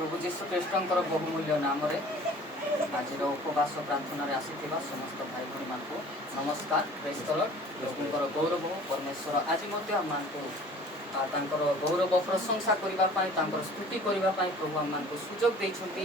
प्रभु जीशु ख्रीष्टर बहुमूल्य नाम आज उपवास प्रार्थना आसीथिबा समस्त भाई भणी मान नमस्कार। Praise the Lord. प्रभुंकर गौरव परमेश्वर आज गौरव प्रशंसा करने स्तुति करने प्रभु आम सुजोग देते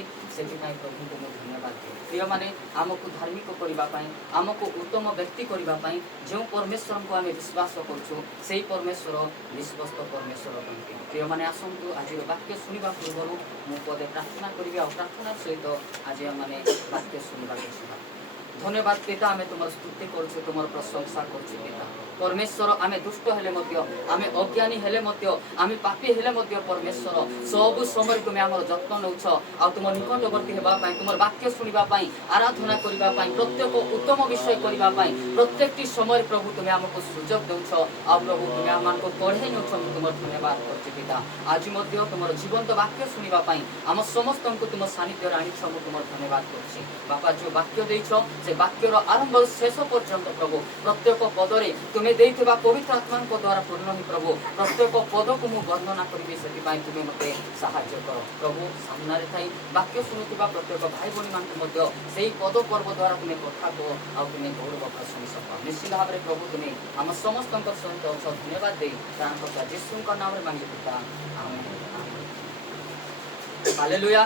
प्रभु को धन्यवाद दिए। प्रिय माने आमको धार्मिक करने आमको उत्तम व्यक्ति करने जो परमेश्वर को आम विश्वास करूँ से परमेश्वर विश्वस्त परमेश्वर कहते। प्रिय माने आसतु आज वाक्य शुणा पूर्व मु पदे प्रार्थना करी आ प्रार्थना सहित आज मैंने वाक्य शुणा। धन्यवाद पिता आम तुम स्तुति करुँ तुम प्रशंसा करुँ पिता परमेश्वर आम दुष्ट हेले आम अज्ञानी हेले आम पापी हेले परमेश्वर सब समय तुम्हें आम जत्न नौ आ तुम निकटवर्ती होगापी तुम वाक्य शुणापी आराधना करने प्रत्येक उत्तम विषय करने प्रत्येक समय प्रभु तुम्हें आमको सुजोग दौच आ प्रभु तुम्हें आम पढ़े नौ तुम धन्यवाद कर पिता आज तुम जीवंत वाक्य शुणापी आम समस्त को तुम सानिध्य आनी तुम धन्यवाद कर बापा जो वाक्य देछ से वाक्यर आरंभ शेष पर्यंत प्रभु प्रत्येक पदरे तुम्हें देइथिबा पवित्र आत्मा द्वारा पूर्ण ही प्रभु प्रत्येक पद को मु वर्णना करी से तुम्हें मते साहाय्य कर प्रभु सामने थी वाक्य शुणुवा प्रत्येक भाई भणी मान से पद पर्व द्वारा तुम्हें कथा को आ तुम्हें गौरव प्रशंसा निश्चित भाव में प्रभु तुम्हें आम समस्त सहित अच्छ धन्यवाद दे जीशु नाम मांगे पिता amen. Hallelujah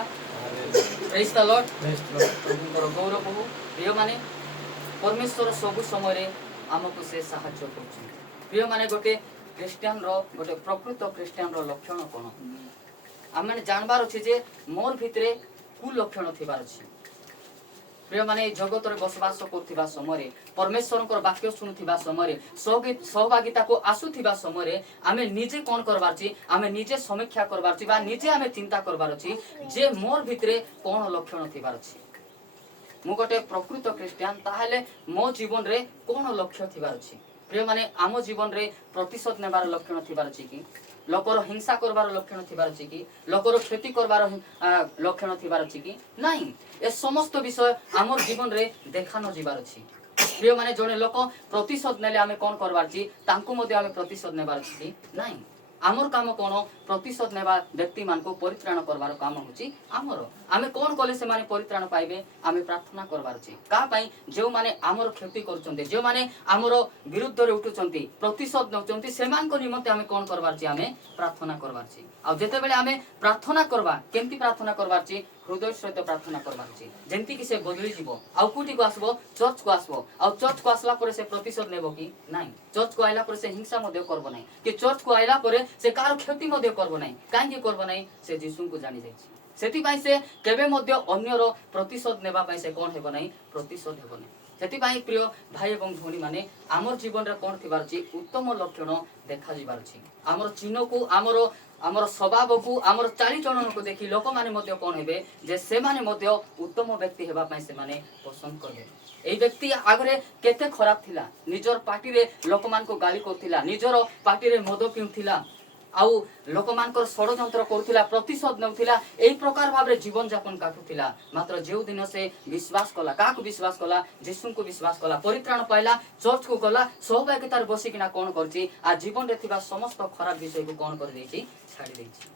praise the Lord. प्रभुंकर गौरव हो प्रिय माने परमेश्वर सब समय आमको से साहाय्य कर। प्रिय माने गोटे क्रिस्टियान गोटे प्रकृत क्रिस्टियान लक्षण कौन आम मैंने जानबार अच्छे जे मोर भितरे कु लक्षण थिबार अछि। प्रिय माने जगत रे बसवास करथिबा समय परमेश्वर वाक्य शुणुथिबा समय सहभागिता को आसुथिबा समय आमे निजे कौन करबार छी आमे निजे समीक्षा करबार छी बा निजे आमे चिंता करबार छी जे मोर भितरे कौन लक्षण थिबार अछि। मु गोटे प्रकृत क्रिस्टियान ताहले मो जीवन रे कौन लक्ष्य थिबार अछि। प्रिय माने आम जीवन रे प्रतिशोध नेबार लक्षण थिबार अछि कि लोकर हिंसा करबार लक्षण थिबार अछि कि लोकर क्षति करबार लक्षण थिबार अछि कि नहीं ए समस्त विषय आमर जीवन रे देखा न जिबार अछि। प्रिय माने जने लोक प्रतिशोध नेले आमे कोन करबार छी तांको मध्ये आमे प्रतिशोध नेबार अछि कि नहीं आमर काम कोन प्रतिशोध नेबा व्यक्ति मान को परित्राण करबार काम होची आमर आमे कोन कले से माने परित्राण पाइबे आमे प्रार्थना करबार छी का पई जो माने आमर क्षति करचंते जो माने आमर विरुद्ध रे उठुचंती प्रतिशोध नउचंती सेमान को निमते आमे कोन करबार छी आमे प्रार्थना करबार छी आ जेते बेले आमे प्रार्थना करबा केमती प्रार्थना करबार छी हृदय सहित प्रार्थना करबार छी जेंती कि से बदली जीवो आ कोठी को आसबो चर्च को आसबो आ चर्च को आसला परे से प्रतिशोध नेबो कि नहीं चर्च को आइला परे से हिंसा मध्ये करबो नहीं कि चर्च को आइला परे से कार क्षति मध्ये करबो नहीं काहे करबो नहीं से जीसु को जानि जाय छी सेति पई से केबे मध्ये अन्यर प्रतिशोध नेबा पई से कोन हेबो नहीं प्रतिशोध हेबो नहीं। सेति पई प्रिय भाई एवं भौणी माने आमर जीवन रे कोन थिबार छी उत्तम लक्षण देखा जिबार छी आमर चिन्ह को आमर स्वभाव को आमर चालीचलन को देखि लोक माने मध्ये कोन हेबे जे से माने मध्ये उत्तम व्यक्ति हेबा पई से माने पसंद करबे। एई व्यक्ति आगरे केते खराब थिला निजर पार्टी रे लोक मान को गाली करथिला निजर पार्टी रे मद पिउथिला आउ लोक मानकर षडयंत्र करुथिला प्रतिशोध नउथिला एई प्रकार भाबरे जीवन यापन काटुथिला मात्र जेउ दिन से विश्वास कला काको विश्वास कला जीसु को विश्वास कला परित्राण पाइला चर्च को गला सहभागितार बसी किना कोन करछि आ जीवन रे थिबा समस्त खराब विषय को कोन कर देछि छाडी देछि।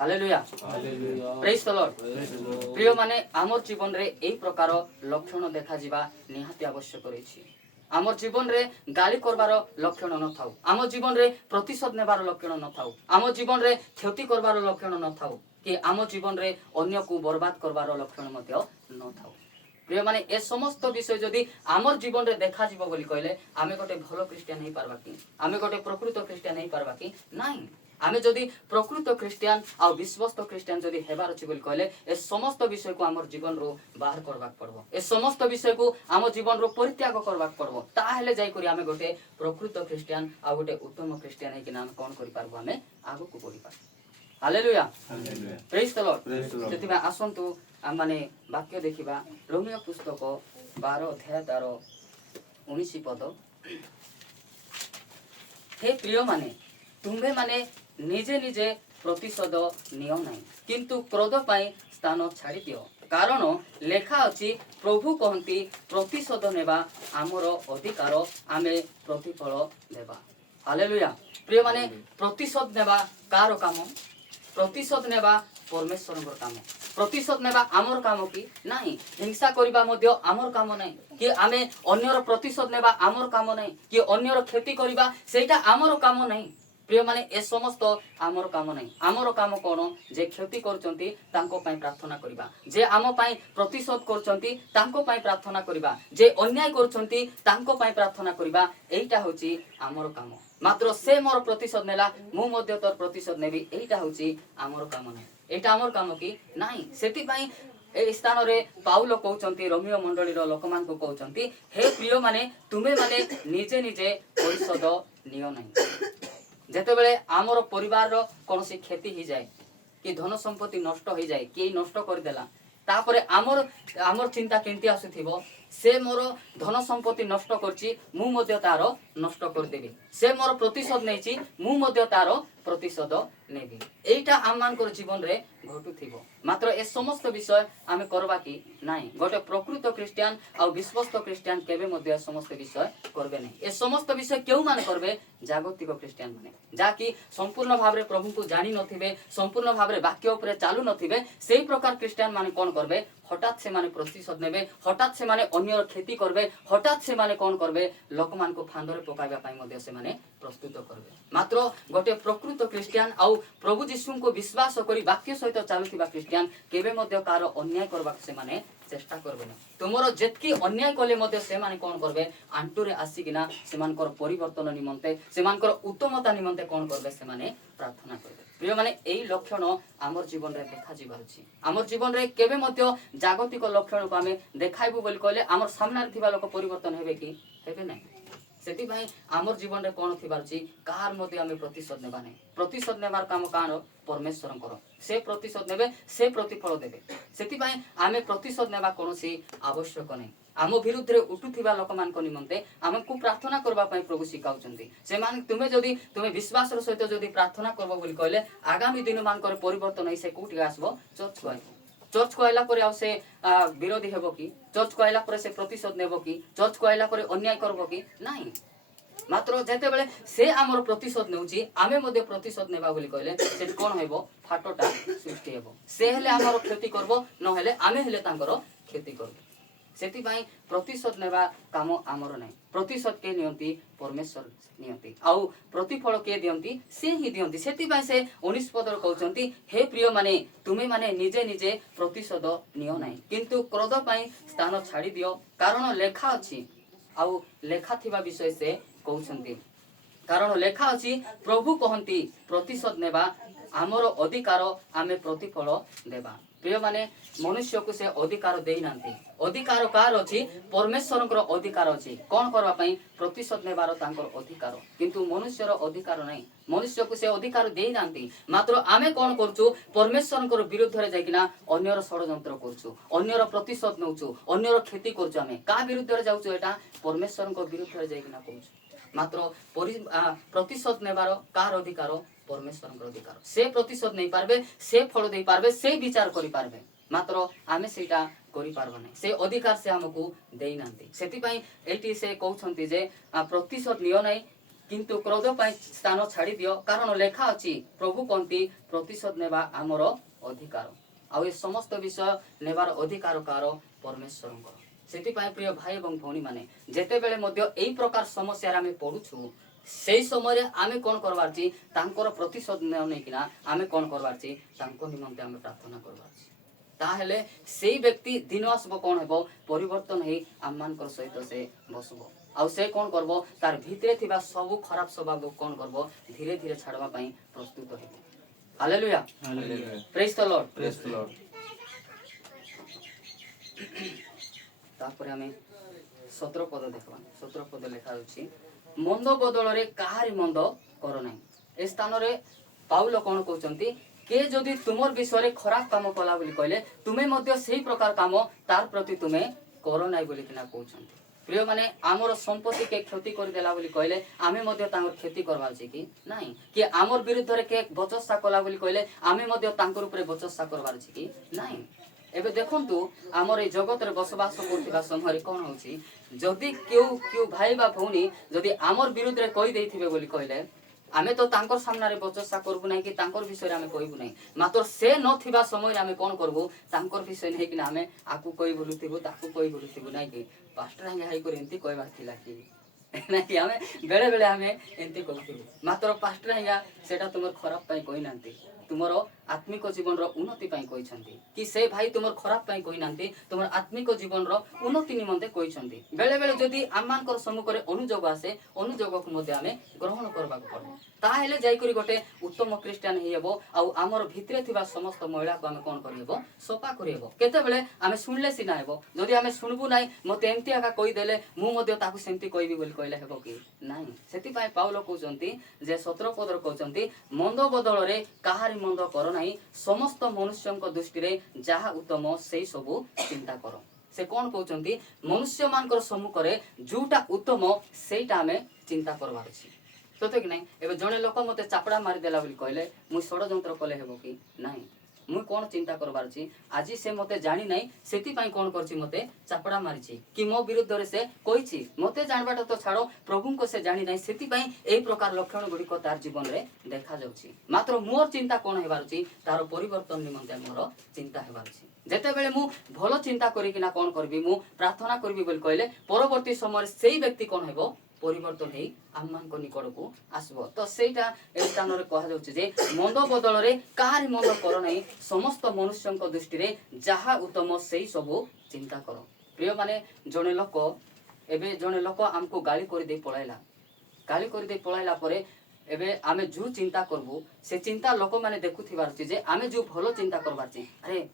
Hallelujah praise the Lord. प्रिय माने आमर जीवन रे एई प्रकार लक्षण देखा जिबा निहाती आवश्यक रहिछि। आमर जीवन रे गाली करबार लक्षण न थाउ आम जीवन रे प्रतिशोध नेबार लक्षण न थाउ आम जीवन रे क्षति करबार लक्षण न थाउ कि आम जीवन रे अन्य को बर्बाद करबार लक्षण मध्य न थाउ। प्रिय माने ए समस्त विषय जदि आमर जीवन रे देखा जिवो बोली कहले आमे गोटे भलो क्रिस्टियान हे पारबा कि आमे गोटे प्रकृत क्रिस्टियान हे पारबा कि नहीं आमे जदि प्रकृत क्रिस्टियान आ विश्वस्त क्रिस्टियान जदि हेबार अछि बोली कहले ए समस्त विषय को आमर जीवन रो बाहर करबाक पड़बो ए समस्त विषय को आम जीवन रो परित्याग करबाक पड़बो ताहेले जाई करी आमे गोटे प्रकृत क्रिस्टियान आ गोटे उत्तम क्रिस्टियान हे कि नाम कोन करि पारबो आमे आगु को बढ़ि पारबो। Hallelujah praise the Lord. सेति में आसंतु आम माने वाक्य देखिबा रोमियो पुस्तक 12 अध्याय 19 पद। हे प्रिय माने तुम्भे माने निजे निजे प्रतिशोध नियो नहीं किंतु क्रोध पाई स्थान छाड़ी दियो कारण लेखा अछि प्रभु कहंती प्रतिशोध नेबा आमर अधिकार आमे प्रतिफल देबा। हालेलुया प्रिय माने प्रतिशोध नेबा कार काम प्रतिशोध नेबा परमेश्वर काम प्रतिशोध नेबा आमर काम कि नहीं हिंसा करबा मध्य आमर काम नहीं कि आमे अन्यर प्रतिशोध नेबा आमर काम नहीं कि अन्यर क्षति करबा सेटा आमर काम नहीं प्रिय माने ए समस्त आमर काम नहीं आमर काम कौन जे क्षति करचंती तांको पई प्रार्थना करबा जे आम पई प्रतिशोध करचंती तांको पई प्रार्थना करबा जे अन्याय करचंती तांको पई प्रार्थना करबा एटा होची आमर काम मात्र से मोर प्रतिशोध नेला मु मध्य तोर प्रतिशोध नेबी एटा होची आमर काम नहीं एटा आमर काम कि नाही सेति पई ए स्थान रे पाउलो कहउचंती रोमियो मंडली रो लोकमान को कहउचंती हे प्रिय माने तुमे माने निजे निजे परिशोध नियो नहीं जेते बेले आमर परिवार रो कोनोसी क्षति ही जाए कि धन संपत्ति नष्ट हो जाए कि नष्ट कर देला तापरे आमर आमर चिंता केंती आसुथिबो से मोर धन संपत्ति नष्ट करची मु मध्य तार नष्ट कर देबी से मोर प्रतिशोध नेची मु मध्य तार प्रतिशोध नेबी एटा आमानकर जीवन रे घटुथिबो मात्र ए समस्त विषय आमे करबा कि नाही गोटे प्रकृत क्रिश्चियन आ विश्वस्त क्रिश्चियन केबे मध्य समस्त विषय करबे नै ए समस्त विषय केउ मान करबे जागतिक क्रिश्चियन माने जाकि संपूर्ण भाबरे प्रभु को जानि नथिबे संपूर्ण भाबरे वाक्य ऊपर चालू नथिबे सेही प्रकार क्रिश्चियन माने कोन करबे हठात से माने प्रतिशोध नेबे हठात से माने अन्यर क्षति करबे हठात से माने कोन करबे लोक मान को फांदरे पकाइबा पई मध्य से माने प्रस्तुत करबे मात्र गोटे प्रकृत क्रिश्चियन आउ प्रभु यीशु को विश्वास करी वाक्य सहित चालुथिबा क्रिश्चियन केबे मध्य कार अन्याय करबा से माने चेष्टा करबे न तुमरो जेतकी अन्याय कले मध्य से माने कोन करबे आंटुरे आसीकिना से मानकर परिवर्तन निमंते से मानकर उत्तमता निमंते कोन करबे से माने प्रार्थना करबे प्रिय माने एई लक्षण आमर जीवन रे देखा जिबारछि आमर जीवन रे केबे मध्य जागतिक लक्षण को आमे देखाइबु बोली कहले आमर सामने रे थिबा लोक परिवर्तन हेबे कि हेबे नै सेति भाई आमर जीवन रे कोन थिबारछि कार मध्य आमे प्रतिशोध नेबा नै प्रतिशोध नेबार काम कान परमेश्वर कर से प्रतिशोध नेबे से प्रतिफल देबे सेति भाई आमे प्रतिशोध नेबा कोनोसी आवश्यक नै आम विरुद्ध रे उठुथिबा लोक मान को निमंते आमको प्रार्थना करबा पई प्रभु सिखाउचंती से मान तुमे जदी तुमे विश्वास रो सहित जदी प्रार्थना करबो बोली कहले आगामी दिन मान करे परिवर्तन होई से कोठी आसबो चर्च को चर्च को आइला परे आ से विरोधी हेबो कि चर्च को आइला परे से प्रतिशोध नेबो कि चर्च को आइला परे अन्याय करबो कि नाही मात्र जेते बेले से हमर प्रतिशोध नेउची आमे मध्ये प्रतिशोध नेबा बोली कहले से कोन हेबो फाटोटा सृष्टि हेबो से हेले हमर क्षति करबो न हेले आमे हेले तांकर क्षति करबो सेति भाई प्रतिशोध नेबा काम आमर नै प्रतिशोध के नियंती परमेश्वर नियंती आउ प्रतिफल के दियंती से ही दियंती सेति भाई से 19 पदर कहउचंती हे प्रिय माने तुमे माने निजे निजे प्रतिशोध नियो नै किंतु क्रोध पई स्थान छाडी दियो कारण लेखा अछि आउ लेखा थिबा विषय से कहउचंती कारण लेखा अछि प्रभु कहंती प्रतिशोध नेबा आमर अधिकार आमे प्रतिफल देबा प्रिय माने मनुष्य को से अधिकार देई नांती अधिकार कार अछि परमेश्वर को अधिकार अछि कोन करबा पई प्रतिशोध नेबार तांकर अधिकार किंतु मनुष्यर अधिकार नै मनुष्य को से अधिकार देई नांती मात्र आमे कोन करछु परमेश्वर को विरुद्ध रे जाइकिना अन्यर षडयंत्र करछु अन्यर प्रतिशोध नउछु अन्यर क्षति करछु आमे का विरुद्ध रे जाउछु एटा परमेश्वर को विरुद्ध रे जाइकिना कहछु मात्र प्रतिशोध नेबार कार अधिकार परमेश्वर अधिकार से प्रतिशोध नहीं पारबे से फल दे पारबे से विचार करि पारबे मात्र आमे सेटा करि पारबो नै से अधिकार से हमकु देई नांती सेति पई एटी से कहउछंती जे प्रतिशोध नियो नै किंतु क्रोध पई स्थान छाडी दियो कारण लेखा अछि प्रभु कोंती प्रतिशोध नेबा हमर अधिकार आ ए समस्त विषय नेबार अधिकार कार परमेश्वर सेति पई प्रिय भाई एवं भौणी माने जेते बेले मध्य एई प्रकार समस्या आमे पडुछु सेई समय आमे कोन करबार छी तांकर प्रतिशोध नै किना आमे कोन करबार छी तांको निमंते आमे प्रार्थना करबार छी ताहेले सेई व्यक्ति दिन आसबो कोन हेबो परिवर्तन हेई आमानकर सहित से बसबो आ से कोन करबो तार भितरे थिबा सब खराब स्वभाव कोन करबो धीरे धीरे छाडबा पई प्रस्तुत हेबो hallelujah hallelujah praise the Lord तापर आमे 17 पद देखबा 17 पद लेखा होछि मंद बदल रे काहारी मंद कर नै ए स्थान रे पाउल कोन कहउचंती के जदि तुमर विषय रे खराब काम कला बोली कहले तुमे मध्य सेही प्रकार काम तार प्रति तुमे कर नै बोली किना कहउचंती प्रिय माने आमर संपत्ति के क्षति कर देला बोली कहले आमे मध्य तांकर क्षति करबा छी कि नाही कि आमर विरुद्ध रे के बचस्सा कला बोली कहले आमे मध्य तांकर ऊपर बचस्सा करबार छी कि नाही एबे देखंतु आमर ए जगत रे बसवास करथिबा समय रे कोन होछि जदि केउ भाई बा भौणी जदि आमर विरुद्ध रे कहि देथिबे बोली कहले आमे तो तांकर सामने बचसा करबु नहीं कि तांकर विषय आमे कहबु नहीं मात्र से नथिबा समय आमे कोन करबु तांकर विषय नहीं कि आमे आकु कहि बोलुथिबु ताकु कहि बोलुथिबु नहीं कि पास्टर आगे हाई कर एंती कहबार थिला कि ना कि आमे बेले बेले आमे एंती कहथिबु मात्र पास्टर आगे सेटा तुमर खराब पई कहि नांती तुमर आत्मिक जीवन रो उन्नति पई कहिसंती कि से भाई तुमर खराब पई कहि नांती तुमर आत्मिक जीवन रो उन्नति निमंते कहिसंती बेले बेले जदी आमानकर सम्मुख रे अनुजोग आसे अनुजोग को मध्ये आमे ग्रहण करबा पड़ो ताहेले जाई करी गोटे उत्तम क्रिश्चियन हेबो आ हमर भितरे थिबा समस्त महिला को आमे कोन करियबो सफा करियबो केते बेले आमे सुनले सिना हेबो जदी आमे सुनबु नाही मते एंती आका कहि देले मु मध्ये ताकू सेंती कहबी बोली कहले हेबो कि नाही सेति पई पाउलो कहउचंती जे 17 पदर कहउचंती मंद बदल रे काहारी मंद कर नाही समस्त मनुष्यंक दृष्टि रे जाहा उत्तम सेई सबु चिंता करो से कोन कहउचंती मनुष्य मानकर सम्मुख रे जोटा उत्तम सेटा आमे चिंता करबार अछि सत्य कि नहीं एबे जने लोक मते चापड़ा मारी देला बोली कहले मु षडयंत्र कले हेबो कि नाही मु कोन चिंता करबार छी आजी से मते जानि नाही सेति पई कोन करछि मते चापड़ा मारी छी कि मो विरुद्ध रे से कहिछि मते जानबाटा तो छाड़ो प्रभु को से जानि नाही सेति पई एई प्रकार लक्षण गुडी को तार जीवन रे देखा जाउछि मात्र मोर चिंता कोन हेबार छी तार परिवर्तन निमंते मोर चिंता हेबार छी जेते बेले मु भलो चिंता करी कि ना कोन करबी मु प्रार्थना करबी बोली कहले परवर्ती समय सेई व्यक्ति कोन हेबो परिवर्तन हेई आम्मान को निकट को आसबो तो सेटा ए स्थान रे कहा जाउछि जे मंद बदल रे काहारी मंद कर नाही समस्त मनुष्यंक दृष्टि रे जाहा उत्तम सेई सबु चिंता करो प्रिय माने जने लोक एबे जने लोक हमको गाली कर दे पळाइला परे एबे आमे जो चिंता करबो से चिंता लोक माने देखुथिबार छी जे आमे जो भलो चिंता करबार छी अरे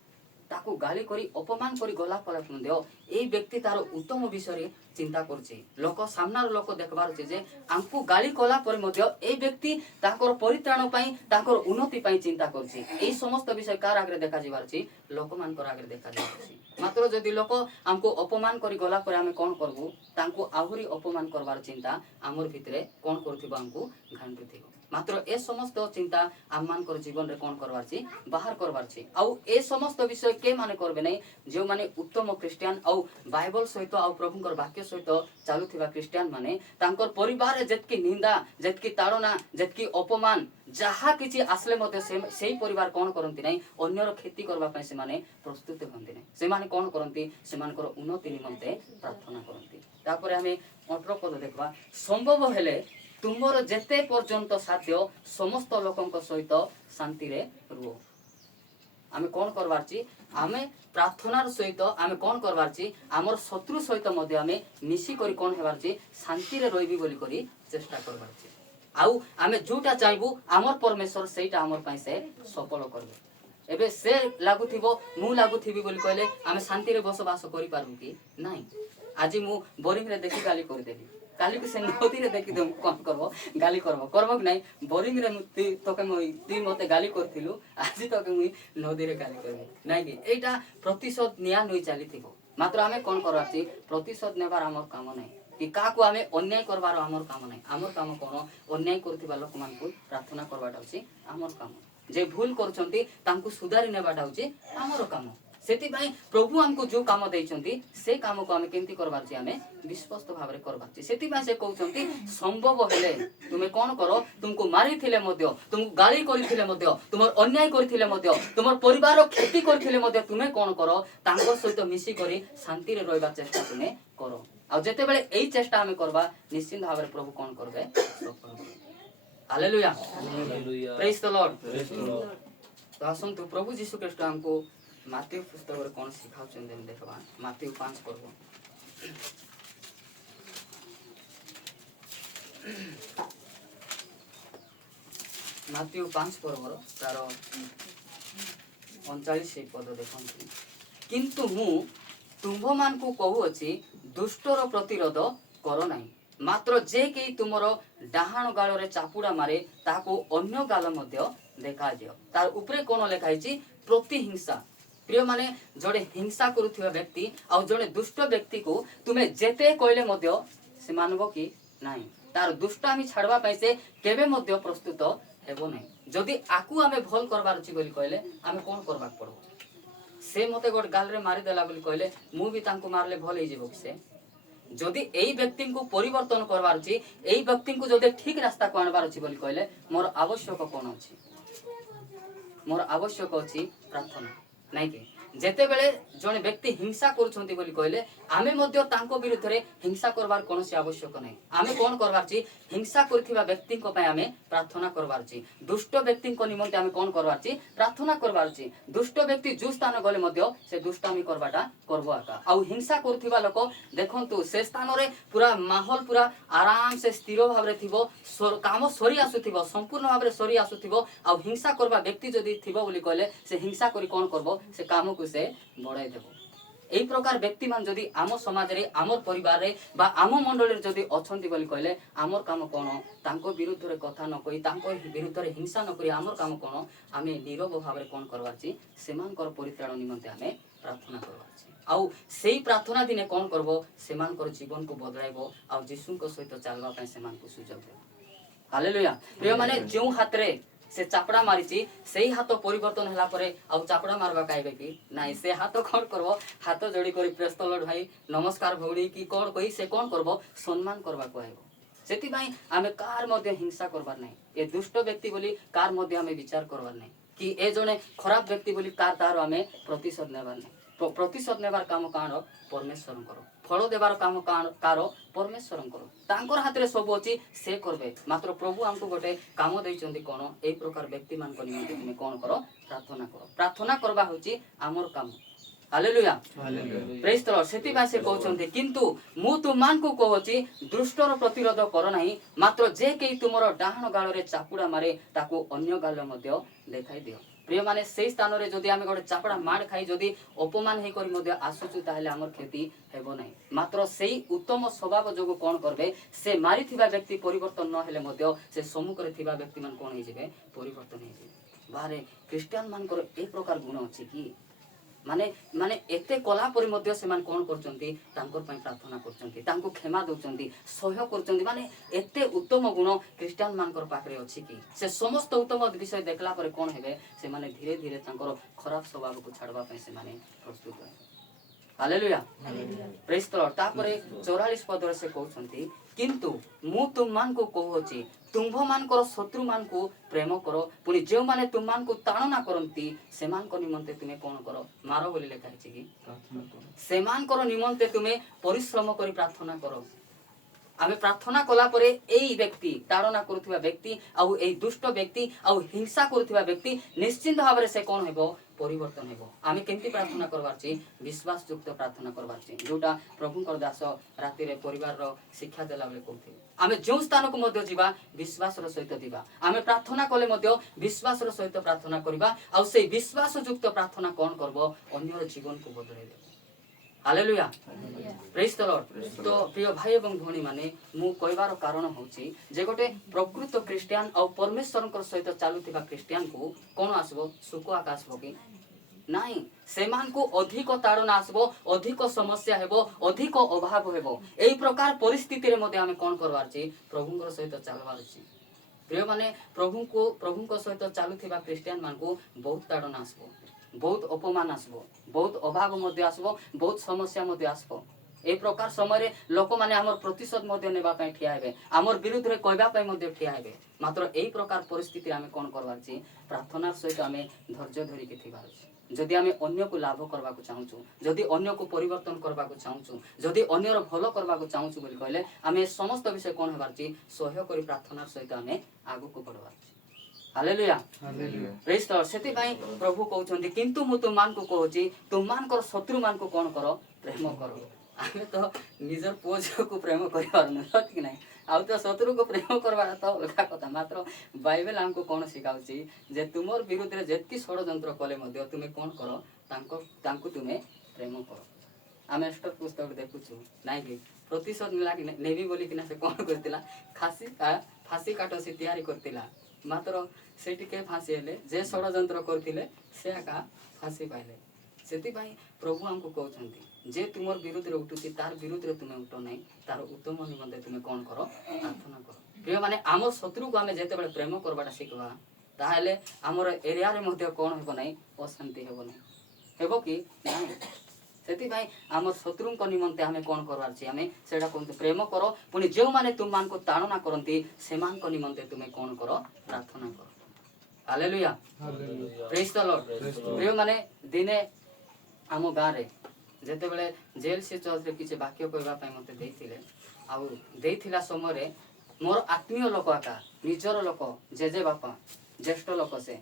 ताकू गाली करी अपमान करी गला पला देओ ए व्यक्ति तार उत्तम विषय चिंता करछि लोक सामनार लोक देखबार छै जे आंकु गाली कला पर मध्ये ए व्यक्ति ताकर परित्राण पई ताकर उन्नति पई चिंता करछि ए समस्त विषय कार आगे देखा जिबार छी लोक मानकर आगे देखा जाय छी मात्र जदि लोक आंकु अपमान करी गला पर आमे कोन करबु तांकु आहुरी अपमान करबार चिंता हमर भितरे कोन करथिबो आंकु घांटुथिबो मात्र ए समस्त चिंता आम्मानकर जीवन रे कोन करबार छी बाहर करबार छी आउ ए समस्त विषय के माने करबे नै जे माने उत्तम क्रिश्चियन आउ बाइबल सहित आउ प्रभुकर वाक्य सहित चालुथिबा क्रिश्चियन माने तांकर परिवार रे जेतकी निंदा जेतकी ताड़ना जेतकी अपमान जहा किछि आसले मते सेही परिवार कोन करंती नै अन्यर खेती करबा पय से माने प्रस्तुत होंती नै से माने कोन करंती से मानकर उन्नति निमंते प्रार्थना करंती तापर हमें 18 पद देखबा संभव हेले तुमर जेते पर्यंत साध्य समस्त लोकंक सहित शांति रे रुओ आमे कोन करबार छी आमे प्रार्थनार सहित आमे कोन करबार छी हमर शत्रु सहित मध्ये आमे मिसी करी कोन हेबार छी शांति रे रहबी बोली करी चेष्टा करबार छी आउ आमे जोटा चाहबू हमर परमेश्वर सेटा हमर पई से सफल करबे एबे से लागुथिबो मु लागुथिबी बोली कहले आमे शांति रे बसवास करि पारबू कि नाही आजि मु बोरिंग रे देखि गाली कर देबी काली को से नदी रे देखि दम कोन करबो गाली करबो कि नाही बोरिंग रे तोके ती मते गाली करथिलु आजि तोके मुई नदी रे गाली करबी नाही कि एटा प्रतिशोध निया नई चालिथिबो मात्र आमे कोन करबाची प्रतिशोध नेबार हमर काम नाही कि काकू आमे अन्याय करबार हमर काम नाही हमर काम कोन अन्याय करथिबा लोक मानकु प्रार्थना करबाटा होची हमर काम जे भूल करछंती तांकु सुधारी नेबाटा होची हमर काम सेति भाई प्रभु हमको जो काम दैछंती से काम को हमें केंती करबार छी हमें विश्वस्त भाव रे करबार छी सेति भाई से कहउछंती संभव हेले तुमे कोन करो तुमको मारी थिले मध्य तुमको गाली करि थिले मध्य तुमर अन्याय करि थिले मध्य तुमर परिवार क्षति करि थिले मध्य तुमे कोन करो तांको सहित मिसी करी शांति रे रहबा चेष्टा तुमे करो आ जेते बेले एई चेष्टा हमें करबा निश्चित भाव रे प्रभु कोन करबे hallelujah hallelujah praise the Lord तो आसंतु प्रभु यीशु ख्रीष्ट हमको माथ्यू पुस्तक रे कोन सिखाउछन देन देखबा माथ्यू 5 पढ़बो माथ्यू 5 पढ़बो तार 39 पद देखंती किंतु मु तुंभ मान को कहू अछि दुष्टर प्रतिरोध करो नाही मात्र जे के तुमरो डाहाण गाल रे चापुडा मारे ताको अन्य गाल मध्य देखा दियो तार ऊपर कोन लेखाई छी प्रतिहिंसा प्रिय माने जड़े हिंसा करुथिबा व्यक्ति आ जड़े दुष्ट व्यक्ति को तुमे जेते कहले मध्य से मानबो कि नाही तार दुष्टामी छाड़वा पई से केबे मध्य प्रस्तुत हेबो नाही जदी आकू हमें भल करबार छी बोली कहले हमें कोन करबा पड़ो से मते गोट गाल रे मारी देला बोली कहले मु भी तांको मारले भल हे जेबो से जदि एई व्यक्ति को परिवर्तन करवार अछि एई व्यक्ति को जदि ठीक रास्ता को आनबार अछि बोली कहले मोर आवश्यक कोन अछि मोर आवश्यक अछि प्रार्थना नहीं कि जेते बेले जने व्यक्ति हिंसा करूछंती बोली कहले आमे मध्य तांको विरुद्ध रे हिंसा करबार कोनोसी आवश्यक नहीं आमे कोन करबार छी हिंसा करथिबा व्यक्ति को पय आमे प्रार्थना करबार छी दुष्ट व्यक्ति को निमंते आमे कोन करबार छी प्रार्थना करबार छी दुष्ट व्यक्ति जो स्थान गले मध्य से दुष्टामी करबाटा करबो आका आउ हिंसा करथिबा लोक देखंतु से स्थान रे पूरा माहौल पूरा आराम से स्थिर भाव रे थिबो काम सरी आसुथिबो संपूर्ण भाव रे सरी आसुथिबो आउ हिंसा करबा व्यक्ति जदी थिबो बोली कहले से हिंसा करी कोन करबो से काम को से बढ़ाई देबो एई प्रकार व्यक्ति मान जदि आम समाज रे आमर परिवार रे बा आम मंडल रे जदि अछंती बोली कहले आमर काम कोन तांको विरुद्ध रे कथा न कहि तांको विरुद्ध रे हिंसा न करि आमर काम कोन आमे नीरव भाव रे कोन करबाची सेमानकर परित्राण निमंते आमे प्रार्थना करबाची आउ सेई प्रार्थना दिने कोन करबो सेमानकर जीवन को बदलाइबो आउ यीशु को सहित चलबा पय सेमान को सुजोग देबो हालेलुया प्रिय माने जेउ हाथ रे से चापड़ा मारिची सेही हाथ परिवर्तन हला परे आउ चापड़ा मारबा काइबे कि नाही से हाथ कोन करबो हाथ जोड़ी करी प्रेस द लॉर्ड भाई नमस्कार भौणी की कोन कहि से कोन करबो सम्मान करबा को आइबो सेति भाई आमे कार मध्ये हिंसा करबार नाही ए दुष्ट व्यक्ति बोली कार मध्ये आमे विचार करबार नाही कि ए जने खराब व्यक्ति बोली कार तार आमे प्रतिशोध नेबार नाही प्रतिशोध नेबार काम कान परमेश्वर करो फल देवार काम कार परमेश्वर करो तांकर हाथ रे सब अछि से करबे मात्र प्रभु हमको गोटे काम दैचंदी कोन ए प्रकार व्यक्ति मान को निमंते तुमे कोन करो प्रार्थना करबा होची आमर काम हालेलुया प्रेज द लॉर्ड सेति भाई से कहउचंती किंतु मु तुम मान को कहउची दुष्टर प्रतिरोध कर नाही मात्र जे केई तुमरो डाहण गाळ रे चापुडा मारे ताको अन्य गाळ मध्ये देखाई दियो प्रिय माने सेई स्थान रे जदि आमे गोटे चापड़ा मार खाई जदि अपमान हे करी मध्ये आसुचु ताहेले हमर क्षति हेबो नाही मात्र सेई उत्तम स्वभाव जोगो कोन करबे से मारिथिबा व्यक्ति परिवर्तन न हेले मध्ये से सम्मुख रे थिबा व्यक्ति मान कोन हे जेबे परिवर्तन हे जेबे बारे क्रिश्चियन मान को ए प्रकार गुण अछि कि माने माने एते कला परि मध्ये से मान कोन करचंती तांकर पय प्रार्थना करचंती तांको क्षमा दोचंती सहयोग करचंती माने एते उत्तम गुण क्रिश्चियन मानकर पाखरे अछि कि से समस्त उत्तम विषय देखला परे कोन हेबे से माने धीरे धीरे तांकर खराब स्वभाव को छाड़बा पय से माने प्रस्तुत हे हालेलुया प्रेज द लॉर्ड तापरे 44 पद रे से कहउचंती किंतु मु तुम मान को कहउची तुम्भ मान कर शत्रु मान को प्रेम करो पुनी जे माने तुम मान को ताणना करंती सेमान को निमंते तुमे कोन करो मारो बोली लेखा अछि कि प्रार्थना करो सेमान करो निमंते तुमे परिश्रम करी प्रार्थना करो आमे प्रार्थना कला परे एई व्यक्ति ताड़ना करूथिबा व्यक्ति आउ एई दुष्ट व्यक्ति आउ हिंसा करूथिबा व्यक्ति निश्चित भाव रे से कोन हेबो परिवर्तन हेबो आमे केंती प्रार्थना करबार छी विश्वास युक्त प्रार्थना करबार छी जोटा प्रभुकर दास राति रे परिवार रो शिक्षा देला बेले कहथि आमे जो स्थान को मध्ये जीवा विश्वास रो सहित दिबा आमे प्रार्थना कले मध्ये विश्वास रो सहित प्रार्थना करिबा आउ से विश्वास युक्त प्रार्थना कोन करबो अन्यर जीवन को बदलै देबो हालेलुया प्रेज द लॉर्ड तो प्रिय भाई एवं भौणी माने मु कहबार कारण होची जे गोटे प्रकृत क्रिश्चियन और परमेश्वरकर सहित चालुथिबा क्रिश्चियन को कोन आसबो सुख आकाश हो कि नाही सेमान को अधिक ताड़ना आसबो अधिक समस्या हेबो अधिक अभाव हेबो एई प्रकार परिस्थिति रे मध्ये आमे कोन करबार छी प्रभुकर सहित चालबार छी प्रिय माने प्रभुको सहित चालुथिबा क्रिश्चियन मान को बहुत ताड़ना आसबो बहुत अपमान आसबो बहुत अभाव मध्ये आसबो बहुत समस्या मध्ये आसबो ए प्रकार समय रे लोक माने हमर प्रतिशोध मध्ये नेबा पय ठिया हेबे हमर विरुद्ध रे कहबा पय मध्ये ठिया हेबे मात्र एई प्रकार परिस्थिति आमे कोन करबार छी प्रार्थनार सहित आमे धैर्य धरि के थिबार छी जदि आमे अन्य को लाभ करबा को चाहूछु जदि अन्य को परिवर्तन करबा को चाहूछु जदि अन्यर भलो करबा को चाहूछु बोली कहले आमे समस्त विषय कोन हेबार छी सहयोग करी प्रार्थनार सहित आमे आगु को बढ़बार छी हालेलुया प्रेज द लॉर्ड सेति भाई प्रभु कहउछन्ती किंतु मु तुम मान को कहउची तुम मान कर शत्रु मान को कोन करो प्रेम करो आमे तो निजर पोज को प्रेम करिवार न कि नाही आउ तो शत्रु को प्रेम करबा तो अलगा कथा मात्र बाइबल हमको कोन सिखाउची जे तुमर विरुद्ध रे जेतकी षडयंत्र कले मध्ये तुमे कोन करो तांको तुमे प्रेम करो आमे स्टोर पुस्तक देखुछु नाही कि प्रतिशोध लागी नेबी बोली किना से कोन करतिला फांसी काटो से तैयारी करतिला मात्र सेठी के फांसी हेले जे षडयंत्र करथिले से आका फांसी पाइले सेति भाई प्रभु हमको कहउछन्ती जे तुमर विरुद्ध रे उठुची तार विरुद्ध रे तुमे उठो नाही तार उत्तम निमंते तुमे कोन करो प्रार्थना करो प्रिय माने हमर शत्रु को हमें जेते बेले प्रेम करबाटा सिखबा ताहेले हमर एरिया रे मध्ये कोन हेबो नाही अशांति हेबो नाही हेबो कि नाही ସେଥିପାଇଁ ଆମର ଶତ୍ରୁଙ୍କ ନିମନ୍ତେ ଆମେ କ'ଣ କରିବାର ଅଛି ଆମେ ସେଇଟା କୁହନ୍ତୁ ପ୍ରେମ କର ପୁଣି ଯେଉଁମାନେ ତୁମମାନଙ୍କୁ ତାଡ଼ନା କରନ୍ତି ସେମାନଙ୍କ ନିମନ୍ତେ ତୁମେ କ'ଣ କର ପ୍ରାର୍ଥନା କର। ହାଲେଲୁୟା ପ୍ରେଜ୍ ଦ ଲର୍ଡ। ପ୍ରିୟମାନେ ଦିନେ ଆମ ଗାଁରେ ଯେତେବେଳେ ଜେଏଲସି ଚର୍ଚ୍ଚରେ କିଛି ବାକ୍ୟ କହିବା ପାଇଁ ମୋତେ ଦେଇଥିଲେ ଆଉ ଦେଇଥିଲା ସମୟରେ ମୋର ଆତ୍ମୀୟ ଲୋକ ଆକା ନିଜର ଲୋକ ଜେଜେ ବାପା ଜ୍ୟେଷ୍ଠ ଲୋକ ସେ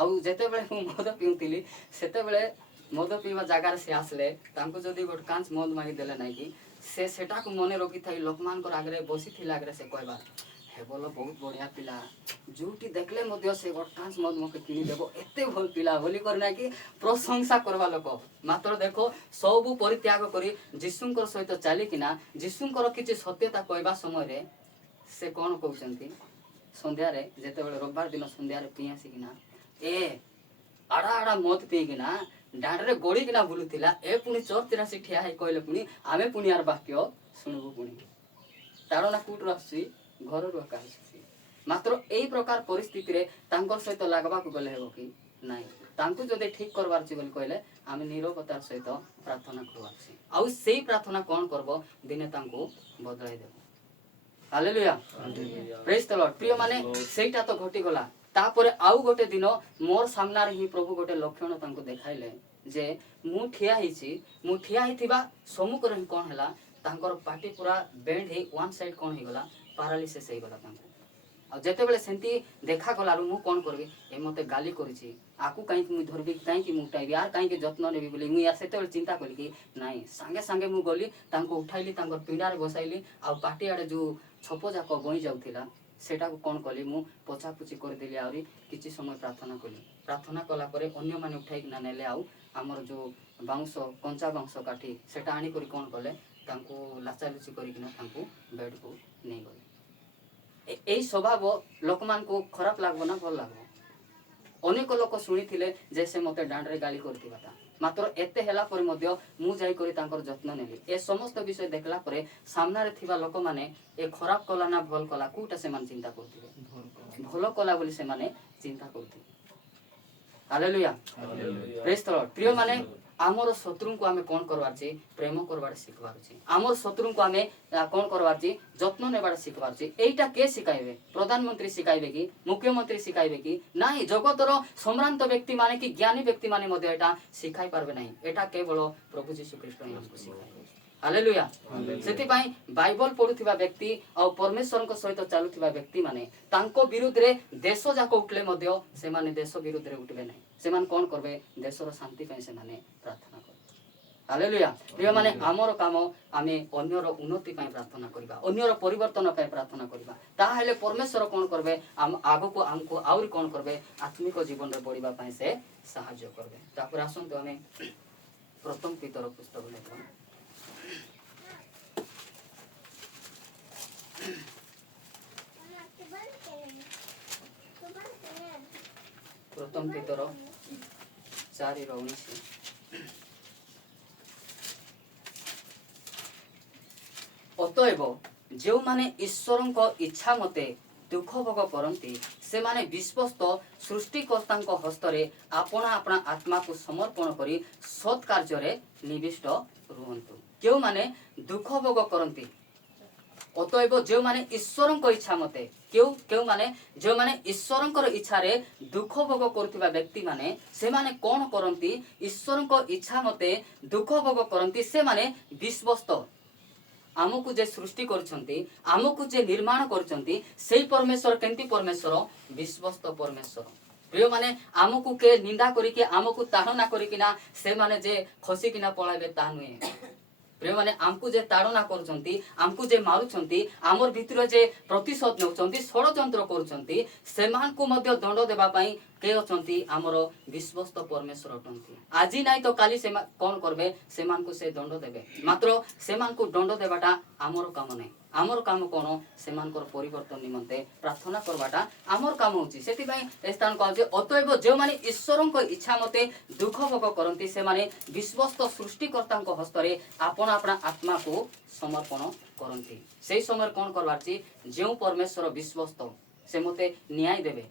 ଆଉ ଯେତେବେଳେ ମୁଁ ମଦ ପିଉଥିଲି ସେତେବେଳେ ମଦ ପିଇବା ଜାଗାରେ ସେ ଆସିଲେ ତାଙ୍କୁ ଯଦି ଗୋଟେ କାଞ୍ଚ ମଦ ମାଗିଦେଲେ ନାଇଁ କି ସେ ସେଟାକୁ ମନେ ରଖିଥାଇ ଲୋକମାନଙ୍କର ଆଗରେ ବସିଥିଲା ଆଗରେ ସେ କହିବା ହେ ବୋଲ ବହୁତ ବଢ଼ିଆ ପିଲା ଯୋଉଠି ଦେଖିଲେ ମଧ୍ୟ ସେ ଗୋଟେ କାଞ୍ଚ ମଦ ମୋତେ କିଣିଦେବ ଏତେ ଭଲ ପିଲା ବୋଲି କରି ନାଇଁ କି ପ୍ରଶଂସା କରିବା ଲୋକ। ମାତ୍ର ଦେଖ ସବୁ ପରିତ୍ୟାଗ କରି ଯୀଶୁଙ୍କର ସହିତ ଚାଲିକିନା ଯୀଶୁଙ୍କର କିଛି ସତ୍ୟତା କହିବା ସମୟରେ ସେ କ'ଣ କହୁଛନ୍ତି ସନ୍ଧ୍ୟାରେ ଯେତେବେଳେ ରବିବାର ଦିନ ସନ୍ଧ୍ୟାରେ ପିଇ ଆସିକିନା ଏ ଆଡ଼ା ଆଡ଼ା ମଦ ପିଇକିନା ଦାଣ୍ଡରେ ଗଡ଼ିକିନା ବୁଲୁଥିଲା ଏ ପୁଣି ଚର୍ଚ୍ଚରେ ଆସି ଠିଆ ହେଇ କହିଲେ ପୁଣି ଆମେ ପୁଣି ଆର ବାକ୍ୟ ଶୁଣିବୁ ପୁଣି ତାଡ଼ନା କୋଉଠୁ ଆସୁଛି ଘରରୁ ଏକା ଆସୁଛି। ମାତ୍ର ଏଇ ପ୍ରକାର ପରିସ୍ଥିତିରେ ତାଙ୍କର ସହିତ ଲାଗବାକୁ ଗଲେ ହେବ କି ନାଇଁ ତାଙ୍କୁ ଯଦି ଠିକ୍ କରିବାର ଅଛି ବୋଲି କହିଲେ ଆମେ ନିରବତାର ସହିତ ପ୍ରାର୍ଥନା କରିବାର ଅଛି ଆଉ ସେଇ ପ୍ରାର୍ଥନା କ'ଣ କରିବ ଦିନେ ତାଙ୍କୁ ବଦଳାଇ ଦେବ। ହାଲେଲୁୟା ପ୍ରେଜ୍ ଦ ଲର୍ଡ। ପ୍ରିୟମାନେ ସେଇଟା ତ ଘଟିଗଲା ତାପରେ ଆଉ ଗୋଟେ ଦିନ ମୋର ସାମ୍ନାରେ ହିଁ ପ୍ରଭୁ ଗୋଟେ ଲକ୍ଷଣ ତାଙ୍କୁ ଦେଖାଇଲେ ଯେ ମୁଁ ଠିଆ ହେଇଥିବା ସମ୍ମୁଖରେ ହିଁ କ'ଣ ହେଲା ତାଙ୍କର ପାଟି ପୁରା ବେଣ୍ଡ ହେଇ ୱାନ୍ ସାଇଡ୍ କ'ଣ ହେଇଗଲା ପାରାଲିସିସ୍ ହେଇଗଲା ତାଙ୍କୁ। ଆଉ ଯେତେବେଳେ ସେମିତି ଦେଖାଗଲାରୁ ମୁଁ କ'ଣ କରିବି ଏ ମୋତେ ଗାଲି କରିଛି ଆକୁ କାହିଁକି ମୁଁ ଧରିବି କାହିଁକି ମୁଁ ଉଠାଇବି ଆର୍ କାହିଁକି ଯତ୍ନ ନେବି ବୋଲି ମୁଁ ୟାର ସେତେବେଳେ ଚିନ୍ତା କଲି କି ନାଇଁ ସାଙ୍ଗେ ସାଙ୍ଗେ ମୁଁ ଗଲି ତାଙ୍କୁ ଉଠାଇଲି ତାଙ୍କର ପିଣ୍ଡାରେ ବସାଇଲି ଆଉ ପାଟି ଆଡ଼େ ଯେଉଁ ଛପ ଯାକ ବଇଁ ଯାଉଥିଲା ସେଟାକୁ କ'ଣ କଲି ମୁଁ ପୋଛାପୁଛି କରିଦେଲି ଆହୁରି କିଛି ସମୟ ପ୍ରାର୍ଥନା କଲି। ପ୍ରାର୍ଥନା କଲା ପରେ ଅନ୍ୟମାନେ ଉଠାଇକିନା ନେଲେ ଆଉ ଆମର ଯେଉଁ ବାଉଁଶ କଞ୍ଚା ବାଉଁଶ କାଠି ସେଟା ଆଣିକରି କ'ଣ କଲେ ତାଙ୍କୁ ଲାଚାଲୁଚି କରିକିନା ତାଙ୍କୁ ବେଡ଼କୁ ନେଇଗଲେ। ଏଇ ସ୍ୱଭାବ ଲୋକମାନଙ୍କୁ ଖରାପ ଲାଗବ ନା ଭଲ ଲାଗବ? ଅନେକ ଲୋକ ଶୁଣିଥିଲେ ଯେ ସେ ମୋତେ ଦାଣ୍ଡରେ ଗାଳି କରିଥିବାଟା ମାତ୍ର ଏତେ ହେଲା ପରେ ମଧ୍ୟ ମୁଁ ଯାଇକରି ତାଙ୍କର ଯତ୍ନ ନେଲି। ଏ ସମସ୍ତ ବିଷୟ ଦେଖିଲା ପରେ ସାମ୍ନାରେ ଥିବା ଲୋକମାନେ ଏ ଖରାପ କଲା ନା ଭଲ କଲା କୋଉଟା ସେମାନେ ଚିନ୍ତା କରୁଥିବେ ଭଲ କଲା ବୋଲି ସେମାନେ ଚିନ୍ତା କରୁଥିବେ। ହାଲେଲୁୟା ପ୍ରେଜ୍ ଦ ଲର୍ଡ। ପ୍ରିୟମାନେ ଆମର ଶତ୍ରୁଙ୍କୁ ଆମେ କ'ଣ କରିବାର ଅଛି ପ୍ରେମ କରିବାର ଶିଖିବାର ଅଛି। ଆମର ଶତ୍ରୁଙ୍କୁ ଆମେ କ'ଣ କରିବାର ଅଛି ଯତ୍ନ ନେବାର ଶିଖିବାର ଅଛି। ଏଇଟା କିଏ ଶିଖାଇବେ? ପ୍ରଧାନମନ୍ତ୍ରୀ ଶିଖାଇବେ କି ମୁଖ୍ୟମନ୍ତ୍ରୀ ଶିଖାଇବେ କି ନାହିଁ? ଜଗତର ସମ୍ଭ୍ରାନ୍ତ ବ୍ୟକ୍ତିମାନେ କି ଜ୍ଞାନୀ ବ୍ୟକ୍ତିମାନେ ମଧ୍ୟ ଏଇଟା ଶିଖାଇ ପାରିବେ ନାହିଁ। ଏଇଟା କେବଳ ପ୍ରଭୁ ଯୀଶୁ ଖ୍ରୀଷ୍ଟ ହିଁ ଆମକୁ ଶିଖାଇବେ। ହାଲେଲୁୟା। ସେଥିପାଇଁ ବାଇବଲ ପଢୁଥିବା ବ୍ୟକ୍ତି ଆଉ ପରମେଶ୍ୱରଙ୍କ ସହିତ ଚାଲୁଥିବା ବ୍ୟକ୍ତିମାନେ ତାଙ୍କ ବିରୁଦ୍ଧରେ ଦେଶ ଯାକ ଉଠିଲେ ମଧ୍ୟ ସେମାନେ ଦେଶ ବିରୁଦ୍ଧରେ ଉଠିବେ ନାହିଁ। ସେମାନେ କ'ଣ କରିବେ ଦେଶର ଶାନ୍ତି ପାଇଁ ସେମାନେ ପ୍ରାର୍ଥନା କରିବେ। ହାଲେଲୁୟା। ପ୍ରିୟମାନେ ଆମର କାମ ଆମେ ଅନ୍ୟର ଉନ୍ନତି ପାଇଁ ପ୍ରାର୍ଥନା କରିବା ଅନ୍ୟର ପରିବର୍ତ୍ତନ ପାଇଁ ପ୍ରାର୍ଥନା କରିବା ତାହେଲେ ପରମେଶ୍ୱର କ'ଣ କରିବେ ଆଗକୁ ଆମକୁ ଆହୁରି କ'ଣ କରିବେ ଆତ୍ମିକ ଜୀବନରେ ବଢ଼ିବା ପାଇଁ ସେ ସାହାଯ୍ୟ କରିବେ। ତାପରେ ଆସନ୍ତୁ ଆମେ ପ୍ରଥମ ପିତର ପୁସ୍ତକ ଲେଖିବା ପ୍ରଥମ ପିତର 4:19 ଅତଏବ ଯେଉଁମାନେ ଈଶ୍ୱରଙ୍କ ଇଚ୍ଛା ମତେ ଦୁଃଖ ଭୋଗ କରନ୍ତି ସେମାନେ ବିଶ୍ୱସ୍ତ ସୃଷ୍ଟିକର୍ତ୍ତାଙ୍କ ହସ୍ତରେ ଆପଣା ଆପଣା ଆତ୍ମାକୁ ସମର୍ପଣ କରି ସତ୍ କାର୍ଯ୍ୟରେ ନିବିଷ୍ଟ ରୁହନ୍ତୁ। କେଉଁମାନେ ଦୁଃଖ ଭୋଗ କରନ୍ତି ଅତଏବ ଯେଉଁମାନେ ଈଶ୍ୱରଙ୍କ ଇଚ୍ଛା ମତେ କେଉଁମାନେ ଯେଉଁମାନେ ଈଶ୍ୱରଙ୍କର ଇଚ୍ଛାରେ ଦୁଃଖ ଭୋଗ କରୁଥିବା ବ୍ୟକ୍ତିମାନେ ସେମାନେ କ'ଣ କରନ୍ତି ଈଶ୍ୱରଙ୍କ ଇଚ୍ଛା ମତେ ଦୁଃଖ ଭୋଗ କରନ୍ତି ସେମାନେ ବିଶ୍ୱସ୍ତ ଆମକୁ ଯେ ସୃଷ୍ଟି କରିଛନ୍ତି ଆମକୁ ଯେ ନିର୍ମାଣ କରିଛନ୍ତି ସେଇ ପରମେଶ୍ୱର କେମିତି ପରମେଶ୍ୱର ବିଶ୍ୱସ୍ତ ପରମେଶ୍ୱର। ପ୍ରିୟମାନେ ଆମକୁ କେ ନିନ୍ଦା କରିକି ଆମକୁ ତାଡ଼ନା କରିକିନା ସେମାନେ ଯେ ଖସିକିନା ପଳାଇବେ ତାହା ନୁହେଁ। ପ୍ରିୟମାନେ ଆମକୁ ଯେ ତାଡ଼ନା କରୁଛନ୍ତି ଆମକୁ ଯେ ମାରୁଛନ୍ତି ଆମର ଭିତରେ ଯେ ପ୍ରତିଶୋଧ ନେଉଛନ୍ତି ଷଡ଼ଯନ୍ତ୍ର କରୁଛନ୍ତି ସେମାନଙ୍କୁ ମଧ୍ୟ ଦଣ୍ଡ ଦେବା ପାଇଁ କେ ଅଛନ୍ତି ଆମର ବିଶ୍ୱସ୍ତ ପରମେଶ୍ୱର ଅଟନ୍ତି। ଆଜି ନାଇଁ ତ କାଲି ସେ କ'ଣ କରିବେ ସେମାନଙ୍କୁ ସେ ଦଣ୍ଡ ଦେବେ ମାତ୍ର ସେମାନଙ୍କୁ ଦଣ୍ଡ ଦେବାଟା ଆମର କାମ ନାହିଁ। ଆମର କାମ କ'ଣ ସେମାନଙ୍କର ପରିବର୍ତ୍ତନ ନିମନ୍ତେ ପ୍ରାର୍ଥନା କରିବାଟା ଆମର କାମ ହେଉଛି। ସେଥିପାଇଁ ଏ ସ୍ଥାନ କୁହାଯାଉଛି ଅତଏବ ଯେଉଁମାନେ ଈଶ୍ୱରଙ୍କ ଇଚ୍ଛା ମତେ ଦୁଃଖ ଭୋଗ କରନ୍ତି ସେମାନେ ବିଶ୍ୱସ୍ତ ସୃଷ୍ଟିକର୍ତ୍ତାଙ୍କ ହସ୍ତରେ ଆପଣା ଆପଣା ଆତ୍ମାକୁ ସମର୍ପଣ କରନ୍ତି। ସେଇ ସମୟରେ କ'ଣ କରିବାର ଅଛି ଯେଉଁ ପରମେଶ୍ୱର ବିଶ୍ୱସ୍ତ ସେ ମତେ ନ୍ୟାୟ ଦେବେ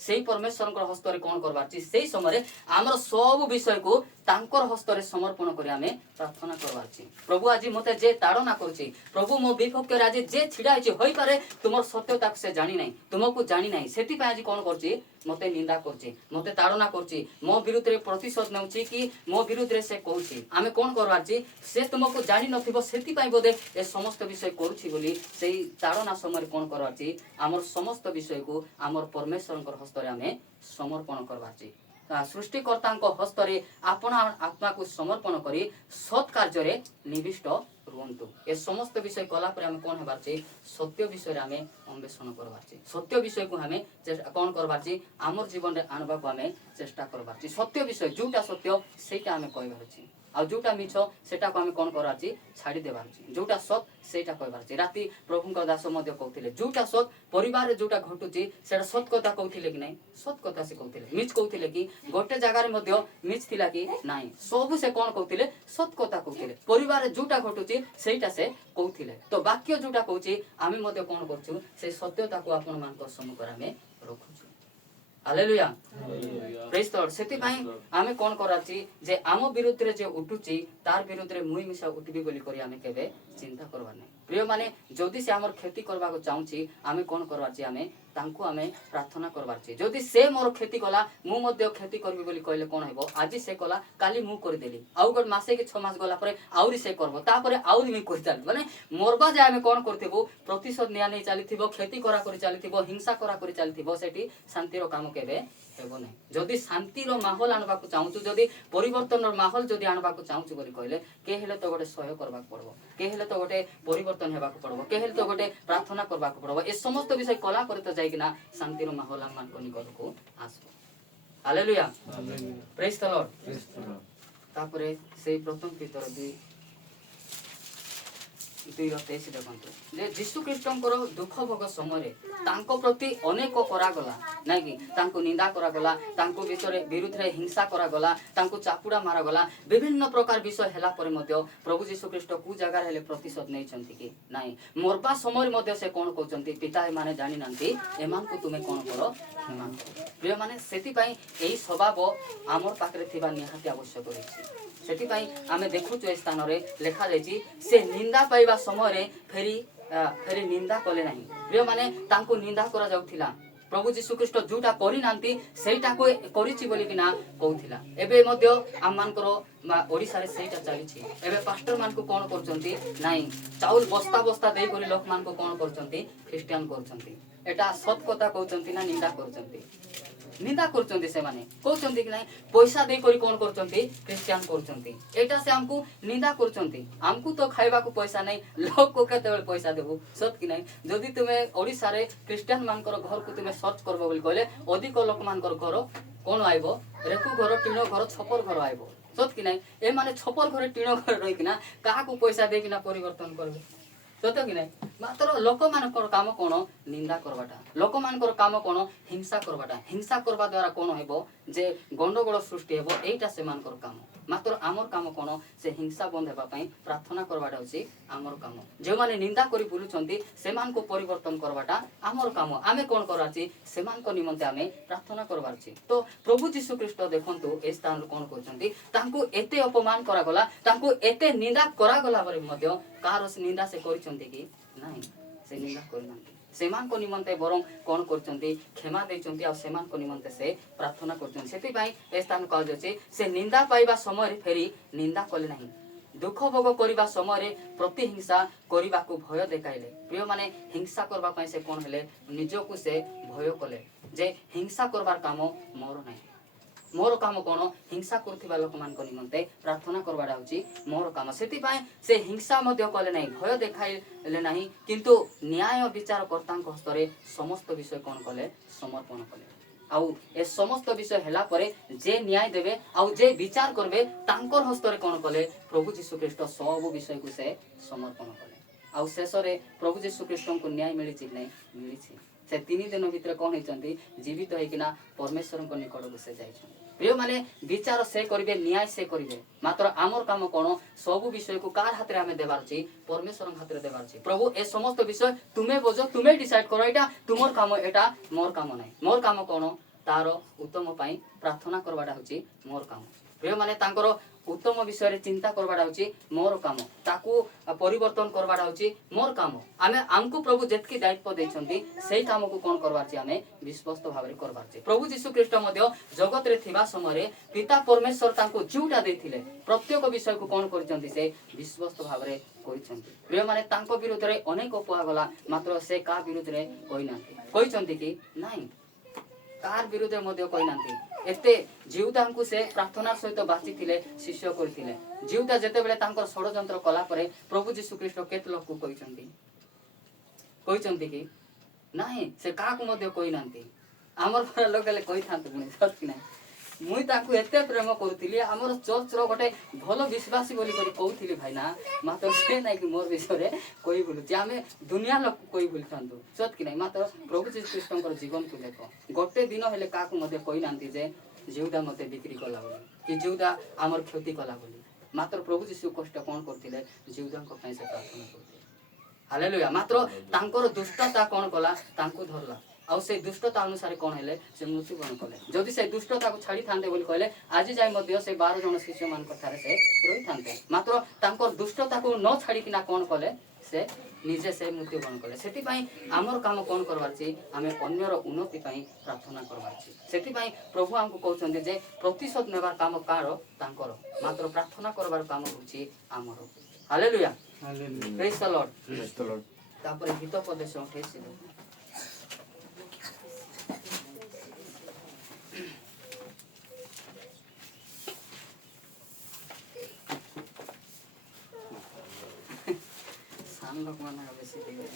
ସେଇ ପରମେଶ୍ୱରଙ୍କ ହସ୍ତରେ କ'ଣ କରିବାର ଅଛି ସେଇ ସମୟରେ ଆମର ସବୁ ବିଷୟକୁ तांकर हस्तरे समर्पण करी आमे प्रार्थना करबाची। प्रभु आज मते जे ताड़ना करछि, प्रभु मो विपक्ष रे आज जे छिड़ाइछि होई पारे तुमर सत्यता से जानि नै, तुमको जानि नै, सेति पय आज कोन करछि मते निंदा करछि, मते ताड़ना करछि, मो विरुद्ध रे प्रतिशोध नउछि कि मो विरुद्ध रे से कहछि। आमे कोन करबाची से तुमको जानि नथिबो सेति पय बोधे ए समस्त विषय करछि बोली सेही ताड़ना समय कोन करबाची हमर समस्त विषय को हमर परमेश्वरंकर हस्तरे आमे समर्पण करबाची। सृष्टिकर्ता हस्तरे अपना आत्मा को समर्पण करी सत् कार्य निविष्ट रुहतु। ए समस्त विषय कला पर आमे कोन हेबारछि सत्य विषय आमे अन्वेषण करबारछि, सत्य विषय को हमें कोन करबारछि हमर जीवन रे आनबा को हमें चेष्टा करबारछि। सत्य विषय जोटा सत्य सेटा हमें कहबारछि आ जोटा मिछ सेटा को हमें कोन करारछि छाड़ी देबारछि, जोटा सत सेटा कहबारछि। राति प्रभुଙ୍କ दास मध्य कहथिले जोटा सत परिवार रे जोटा घटुछि सेटा सत कथा कहथिले कि नै, सत कथा से कहथिले। मिछ कहथिले कि गोटे जगह रे मध्य मिछ थिला कि नै, सब से कोन कहथिले सत कथा कहथिले। परिवार रे जोटा घटुछि सेटा से कहथिले। तो वाक्य जोटा कहछि आमे मध्य कोन करछु से सत्यता को आपन मानक सम्मुख आमे रखुछु। Hallelujah, praise the Lord. सेति पय आमे कोन कराछि जे आम विरुद्ध रे जे उठुछि तार विरुद्ध रे मुई मिसा उठबी बोली करी आमे केबे चिंता करबा नै। प्रिय माने जदि से हमर खेती करबा को चाहूछि आमे कोन करबाछि आमे तांको आमे प्रार्थना करबाछि। जदि से मोर खेती कला मु मध्य खेती करबी बोली कहले कोन हेबो आज से कला काली मु कर देली आउ गड मासे के 6 मास गला परे आउरी से करबो तापरे आउरी मी कर चाल माने मोरबा जे आमे कोन करथिबो प्रतिशोध निया नै चालिथिबो, खेती करा करी चालिथिबो, हिंसा करा करी चालिथिबो, सेठी शांति रो काम केबे हेबो नै। जदि शांति रो माहौल आनबा को चाहूछु, जदि परिवर्तन रो माहौल जदि आनबा को चाहूछु बोली कहले के हेले तो गोटे सहयोग करबा पड़बो, के हेले तो गोटे परिवर्तन हेबा को पड़बो, के हेले तो गोटे प्रार्थना करबा को पड़बो। ए समस्त विषय कला करे तो जाइकिना शांति रो माहौल हम मान को निकट को आसबो। Hallelujah, praise the Lord. तापरे से प्रथम पीतर 2:23 देखंतु जे यीशु ख्रीष्टंकर दुख भोग समय तांको प्रति अनेक करा गला नै कि तांको निंदा करा गला, तांको विरुद्ध रे हिंसा करा गला, तांको चापुडा मारा गला, विभिन्न प्रकार विषय हेला पर मध्य प्रभु यीशु ख्रीष्ट को जगह हेले प्रतिशोध नै छंती कि नाही। मोरबा समय मध्य से कोन कहउचंती पिता माने जानि नांती एमान को तुमे कोन करो क्षमा करो। प्रिय माने सेति पय एही स्वभाव हमर पाखरे थिबा निहाती आवश्यक होइछि। सेति पय आमे देखु जे स्थान रे लेखा जायछि से निंदा पाइबा समय फेरी निंदा कले नाही। प्रिय माने तांको निंदा करा जाउथिला, प्रभु यीशु ख्रीष्ट जोटा करि नांती सेटा को करिछि बोली किना कहउथिला। एबे मध्य आम मानकर ओडिसा रे सेटा चालिछि। एबे पास्टर मान को कोन करचंती नाही चाउल बस्ता बस्ता देई करी लोक मान को कोन करचंती ख्रिस्टियन करचंती। एटा सत कथा कहउचंती ना निंदा करचंती? निंदा करचंती। से माने कहउचंती कि नाही पैसा देई करी कोन करचंती ख्रिस्टियन करचंती। एटा से हमकु निंदा करचंती। हमकु तो खाइबा को पैसा नाही, लोक को केते बेले पैसा देबो सत कि नाही। जदि तुमे ओडिसा रे ख्रिस्टियन मानकर घर को तुमे सर्च करबो बोली कहले अधिक लोक मानकर घर कोन आइबो रेकु घर, टीनो घर, छपर घर आइबो सत कि नाही। ए माने छपर घर टीनो घर रहि किना काहा को पैसा दे किना परिवर्तन करबो सत कि नाही। मात्र लोक मानकर काम कोन निंदा करबाटा, लोक मानकर काम कोन हिंसा करबाटा। हिंसा करबा द्वारा कोन हेबो जे गंडगोल सृष्टि हेबो, एटा से मानकर काम। मात्र आमर काम कोन से हिंसा बंद हेबा पई प्रार्थना करबाटा होछि आमर काम। जे माने निंदा करी बुलुचंती सेमान को परिवर्तन करबाटा आमर काम। आमे कोन कराछि सेमान को निमंते आमे प्रार्थना करबारछि। तो प्रभु यीशु ख्रीष्ट देखंतु ए स्थान कोन करचंती तांको एते अपमान करा गला, तांको एते निंदा करा गला बरे मध्य कार निंदा से करिसंती कि नाही, से निंदा करनांती। सेमान को निमंते बरं कोन करचंती क्षमा देचंती आ सेमान को निमंते से प्रार्थना करचंती। सेति पई ए स्थान कहल जायछि से निंदा पाइबा समय फेरी निंदा कले नाही, दुख भोग करिबा समय प्रतिहिंसा करिबा को भय देखाइले। प्रिय माने हिंसा करबा पई से कोन हेले निजको से भय कले जे हिंसा करबार काम मोर नाही। मोर काम कोन हिंसा करथिबा लोक मान को निमंते प्रार्थना करबाडा होछि मोर काम। सेति पय से हिंसा मध्य कले नाही, भय देखाइले नाही, किंतु न्याय विचार कर्तांक हस्तरे समस्त विषय कोन कले समर्पण कले। आउ ए समस्त विषय हेला परे जे न्याय देबे आउ जे विचार करबे तांकर हस्तरे कोन कले प्रभु यीशु ख्रीष्ट सब विषय को से समर्पण कले। आउ शेषरे प्रभु यीशु ख्रीष्ट को न्याय मिलिछि नै मिलिछि। से 3 दिन भितर कोन हेचंती जीवित होइकिना परमेश्वर को निकट को से जाइछन। प्रिय माने विचार से करिवे, न्याय से करिवे, मात्र आमर काम कोन सब विषय को कार हाथ रे हमें देबार छी परमेश्वर हाथ रे देबार छी। प्रभु ए समस्त विषय तुमे बोझो, तुमे डिसाइड करो, एटा तुमर काम, एटा मोर काम नै। मोर काम कोन तारो उत्तम पई प्रार्थना करबाडा होची मोर काम। प्रिय माने तांकर उत्तम विषय रे चिंता करबाडा होची मोर काम ताकू परिवर्तन करबाडा होची मोर काम आमे हमको प्रभु जेतकी दायित्व दैछंती सेही काम को कोन करबार छी आमे विश्वस्त भाबरे करबार छी प्रभु यीशु ख्रीष्ट मध्य जगत रे थिबा समय रे पिता परमेश्वर तांको जीवटा देथिले प्रत्येक विषय को कोन करचंती से विश्वस्त भाबरे करिसंती प्रिय माने तांको विरुद्ध रे अनेक उपहा गला मात्र से का विरुद्ध रे कहिनांती कहिसंती कि नाही कार विरुद्ध मध्य कहिनांती एते जीवदा को से प्रार्थना सहित बाचिथिले शिष्य करथिले जीवदा जेते बेले तांकर षडयंत्र कला परे प्रभु यीशु ख्रीष्ट केत लोक को कहिसंती कि नाही से का को मध्य कहिनांती हमर पर लोकले कहिथांत पुनी सत्य नाही मुई ताकू एते प्रेम करूथिली हमर चर्च रो गोटे भलो विश्वासी बोली करी कहूथिली भाई ना मात्र से नाही कि मोर विषय रे कोई बोलु जे हमें दुनिया लोक कोई बोलथांतु सत कि नाही मात्र प्रभु यीशु ख्रीष्टकर जीवन को देखो गोटे दिन हेले का को मते कोई नांती जे जीवदा मते बिक्री कला बोली कि जीवदा हमर क्षति कला बोली मात्र प्रभु यीशु कष्ट कोन करथिले जीवदा को पई से प्रार्थना करथिले हालेलुया मात्र तांकर दुष्टता कोन कला तांको धरला आउ से दुष्टता अनुसार कोन हेले से मृत्युवरण कले जदि से दुष्टता को छाड़ी थांते बोली कहले आज जाय मध्य से 12 जन शिष्य मान कथारे से रही थांते मात्र तांकर दुष्टता को न छाड़ी किना कोन कले से निजे से मृत्युवरण कले सेति पई हमर काम कोन करबार छी हमें अन्यर उन्नति पई प्रार्थना करबार छी सेति पई प्रभु हमको कहउछन जे प्रतिशोध नेबार काम कार तांकर मात्र प्रार्थना करबार काम होछि हमर hallelujah hallelujah praise the Lord तापर गीत उपदेश उठेछि लोग माना बेसी दिवे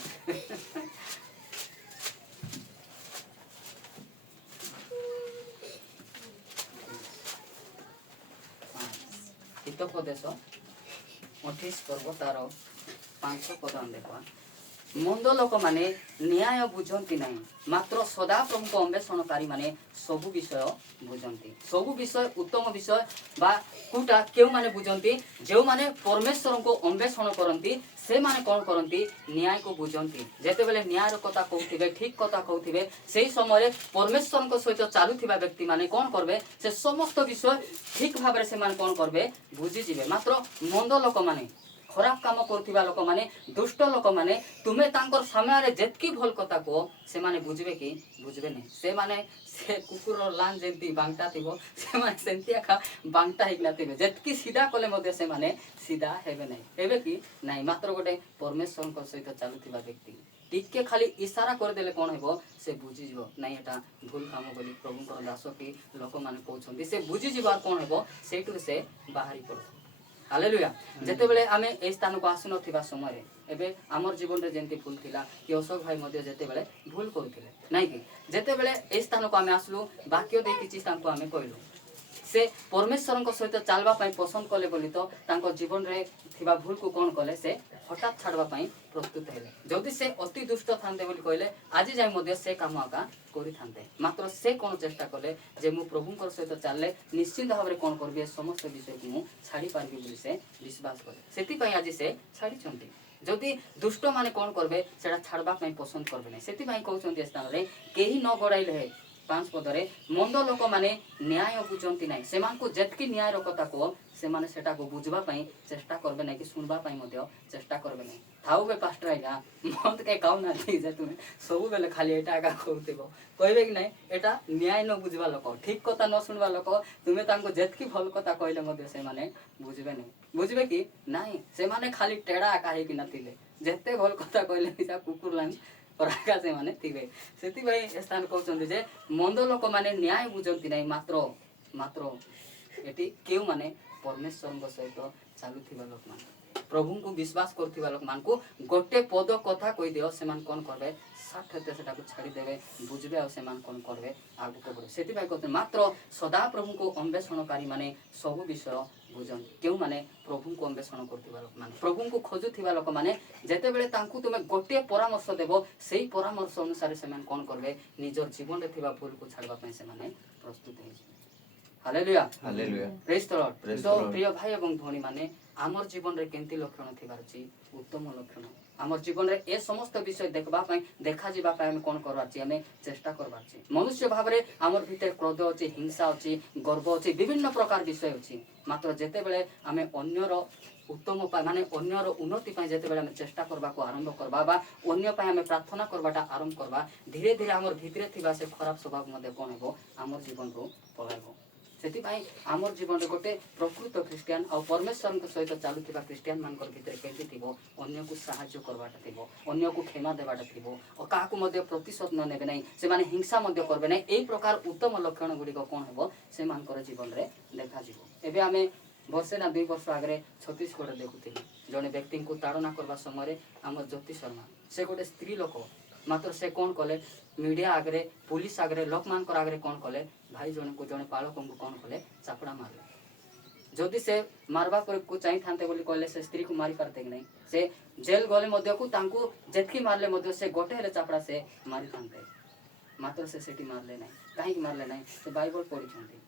हितोपदेश 28 पर्व तार 500 पद देखा मंद लोक माने न्याय बुझंती नहीं मात्र सदा प्रभु अन्वेषणकारी माने सबु विषय बुझंती सबु विषय उत्तम विषय बा कुटा केउ माने बुझंती जेउ माने परमेश्वर को अन्वेषण करंती से माने कोन करंती न्याय को बुझंती जेते बेले न्याय कथा कहउथिबे ठीक कथा कहउथिबे सेही समय परमेश्वर को सहित चालुथिबा व्यक्ति माने कोन करबे से समस्त विषय ठीक भाबरे से माने कोन करबे बुझी जिवे मात्र मंद लोक माने खराब काम करथिबा लोक माने दुष्ट लोक माने तुमे तांकर सामने रे जेतकी भल कथा को से माने बुझबे कि बुझबे नै से माने से कुकुर लान जेंती बांगटा थिबो से माने सेंतिया खा बांगटा हिकना थिबे जेतकी सीधा कले मध्ये से माने सीधा हेबे नै हेबे कि नै मात्र गोटे परमेश्वर को सहित चालुथिबा व्यक्ति टिके खाली इशारा कर देले कोन हेबो से बुझी जिवो नै एटा भूल काम बोली प्रभु को दास की लोक माने कहउछन्ती से बुझी जिबार कोन हेबो सेटु से बाहरी पड़ो हालेलुया जेते बेले आमे ए स्थान को आसु नथिबा समय रे एबे हमर जीवन रे जेंती भूल थिला कि अशोक भाई मध्ये जेते बेले भूल करूथिले नै कि जेते बेले ए स्थान को आमे आसलु वाक्य दे किछि स्थान को आमे कहलु से परमेश्वर को सहित चालबा पई पसंद कले बोली तो तांको जीवन रे थिबा भूल को कोन कले से हठात छाड़बा पई प्रस्तुत हेले जदि से अति दुष्ट थांते बोली कहले आज जाय मध्ये से काम आका करि थांते मात्र से कोन चेष्टा कले जे मु प्रभु को सहित चालले निश्चित भाबरे कोन करबे समस्त विषय को मु छाड़ी पारबी बोली से विश्वास करे सेति पई आज से छाड़ी छंती जदि दुष्ट माने कोन करबे सेडा छाड़बा पई पसंद करबे नै सेति पई कहउछन्ती स्थान रे केही न गडाइले हे 5 पदरे मंद लोक माने न्याय बुझंती नै सेमानकु जेतकी न्याय रो कथा को से माने सेटा को बुझबा पई चेष्टा करबे नै कि सुनबा पई मध्ये चेष्टा करबे नै थाउ बे पास्टर आइला मत के काउ ना थी जे तुमे सब बेले खाली एटा का कहउतेबो कहबे कि नै एटा न्याय न बुझबा लोक ठीक कथा न सुनबा लोक तुमे तांको जेतकी भल कथा कहले मध्ये से माने बुझबे नै बुझबे कि नै से माने खाली टेडा काहे कि नथिले जेते भल कथा कहले निसा कुकुर लान पराका से माने थिबे सेति भाई स्थान कहउछन्ती जे मंद लोक माने न्याय बुझंती नै मात्र मात्र एटी केउ माने परमेश्वर को सहित चालुथिबा लोक माने प्रभु को विश्वास करथिबा लोक मान को गोटे पद कथा कहि दियो से मान कोन करबे साठते सेटा को छाड़ी देबे बुझबे आ से मान कोन करबे आगु को बढ़े सेति भाई कहते मात्र सदा प्रभु को अन्वेषणकारी माने सब विषय बुझन केउ माने प्रभु को अन्वेषण करथिबा लोक माने प्रभु को खोजुथिबा लोक माने जेते बेले तांकु तुमे गोटे परामर्श देबो सेही परामर्श अनुसार से मान कोन करबे निजर जीवन रे थिबा भूल को छाड़बा पई से माने प्रस्तुत हे hallelujah hallelujah praise the Lord. Praise तो the Lord. प्रिय भाई एवं भौणी माने आमर जीवन रे केंती लक्षण थिबार अछि उत्तम लक्षण आमर जीवन रे ए समस्त विषय देखबा पई देखा जिबा पई हम कोन करबा छी हमें चेष्टा करबा छी। मनुष्य भाव रे आमर भीतर क्रोध अछि हिंसा अछि गर्व अछि विभिन्न प्रकार विषय अछि मात्र जेते बेले हमें अन्यर उत्तम माने अन्यर उन्नति पाई जेते बेले हम चेष्टा करबा को आरंभ करबा बा अन्य पाई हमें प्रार्थना करबाटा आरंभ करबा धीरे धीरे आमर भीतर थिबा से खराब स्वभाव मध्ये कोन हेबो आमर जीवन रो पलाइबो। सेतिपाई आमर जीवन गोटे प्रकृत ख्रीस्टियान आ परमेश्वर सहित चलुवा ख्रीस्टियान मान भीतर केमती थी अन्य को साहाय्य करवाटा थी अन्य को क्षमा देवाटा थी और क्या प्रतिशोध न नेबे नहीं से माने हिंसा करबे नहीं यही प्रकार उत्तम लक्षण गुड़िक कौन हो से जीवन में देखा एबे आमे वर्षे ना 2 वर्ष आगे छत्तीसगढ़ देखुली जड़े व्यक्ति को ताड़ना करवा समय आम ज्योति शर्मा से गोटे स्त्री लोक मात्र से कौन कले मीडिया आगे पुलिस आगे लोक मान आगे कौन कले भाई जन को जड़े पालक को कौन कले चापड़ा मारे जदि से मारवा को चाहिए था कहले से स्त्री को मारी पारते कि नहीं से जेल गले को जेतकी मारले से गोटे हेले चापड़ा से मारी था मात्र से सेठी मारले नहीं कहीं मारले नहीं से बाइबल पढ़ी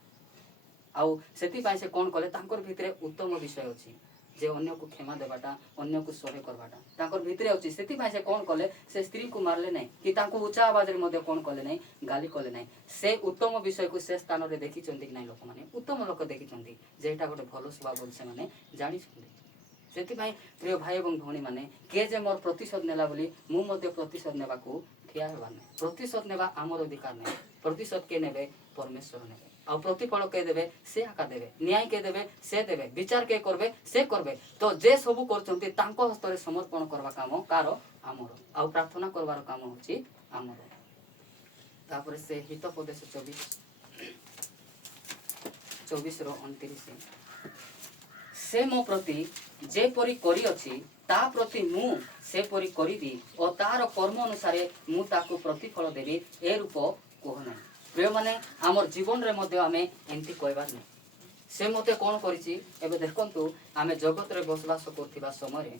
आउ से कौन कले भितर उत्तम विषय अच्छी जे अन्य को क्षमा देवाटा अन्य को सहाय करवाटा भितर अच्छी से कौन कले से स्त्री को मारले नहीं कि उच्चा आवाज रे कौन कले नहीं गाली कले नहीं से उत्तम विषय को से स्थान रे देखी कि नहीं लोक माने उत्तम लोक देखी जे एटा गोटे भल स्वभाव बोली से माने जानी से प्रिय भाई और भौणी मैंने किए जे मोर प्रतिशोध नेला बोली मु मध्य प्रतिशोध नेबा को ठिया हेबा नहीं प्रतिशोध नेबा आमर अधिकार नहीं प्रतिशोध के नेबे परमेश्वर नेबे आ प्रतिफल के देबे से आका देबे न्याय के देबे से देबे विचार के करबे से करबे तो जे सबु करचंती तांको हस्तरे समर्पण करबा काम कार आमर आ प्रार्थना करबार काम होची आमर तापर से हितोपदेश 24 रो 29 से मो प्रति जे परी करी अछि ता प्रति मु से परी करिबी और तार कर्म अनुसार मु ताको प्रतिफल देबी ए रूप कह नहीं प्रिय माने आमर जीवन रे मध्य आमे एंती कहबार नहीं से मते कौन करिछि एबे देखंतु आमे जगत रे बसवास करथिबा समय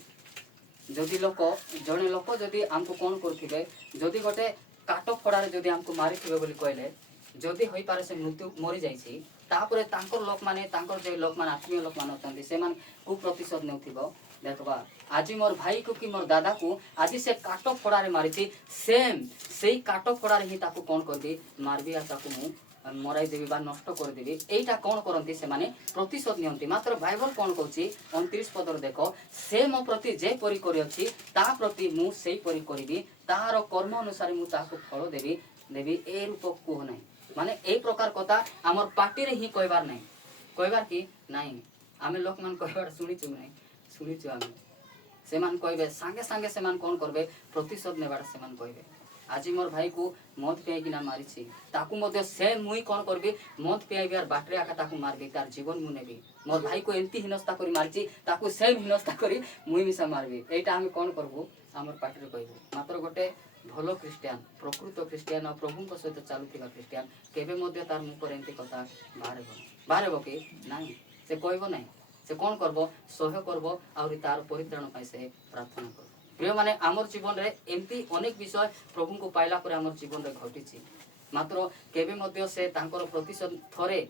जदि लोक जने लोक जदि हमको कौन करथिबे जदि गोटे काट फड़ारे जदि हमको मारिथिबे बोली कहले जदि होई पारे से मृत्यु मरि जाइछि तापरे तांकर लोक माने तांकर जे लोक मान आत्मीय लोक मान अछंती से मान को प्रतिशोध नेउथिबो देखबा आज मोर भाई को कि मोर दादा को आज से काट फड़ारे मारिछि सेम सेही काट फड़ारे ही ताको कौन करबी मारबी आ ताको मु मराई देबी बा नष्ट कर देबी एटा कौन करंती से माने प्रतिशोध नियंती मात्र बाइबल कौन कहूची 29 पदर देखो से मो प्रति जे परी करी अछि ता प्रति मु सेही परी करिबी तार कर्म अनुसार मु ताको फल देबी देबी ए रूप को नहीं माने ए प्रकार कथा हमर पार्टी रे ही कहबार नहीं कहबार कि नहीं आमे लोक मान कहबार सुनिछु नहीं सुनिछु आमे से मान कहबे संगे संगे से मान कौन करबे प्रतिशोध नेबार से मान कहबे आज मोर भाई को मद पियाइकिना मारिछि ताकू मध्य से मुई कौन करबी मद पियाइबार बाटरे आका ताकू मारबी तार जीवन मु नेबी मोर भाई को एंती हिनस्ता करी मारिछि ताकू सेम हिनस्ता करी मुई मिसा मारबी एटा हम कौन करबो हमर पार्टी रे कहबो मात्र गोटे भलो क्रिस्टियान प्रकृत क्रिस्टियान और प्रभु सहित चलुवा क्रिस्टियान केबे मध्य तार मुख पर एंती कथा बाहर कि नहीं से कहबो नहीं से कौन करबो सह्य करबो और तार परित्राण पाई से प्रार्थना करबो प्रिय माने आमर जीवन रे एमती अनेक विषय प्रभु को पाइला पर आमर जीवन रे घटिछि मात्र केबे मध्य से तांकर प्रतिशोध थरे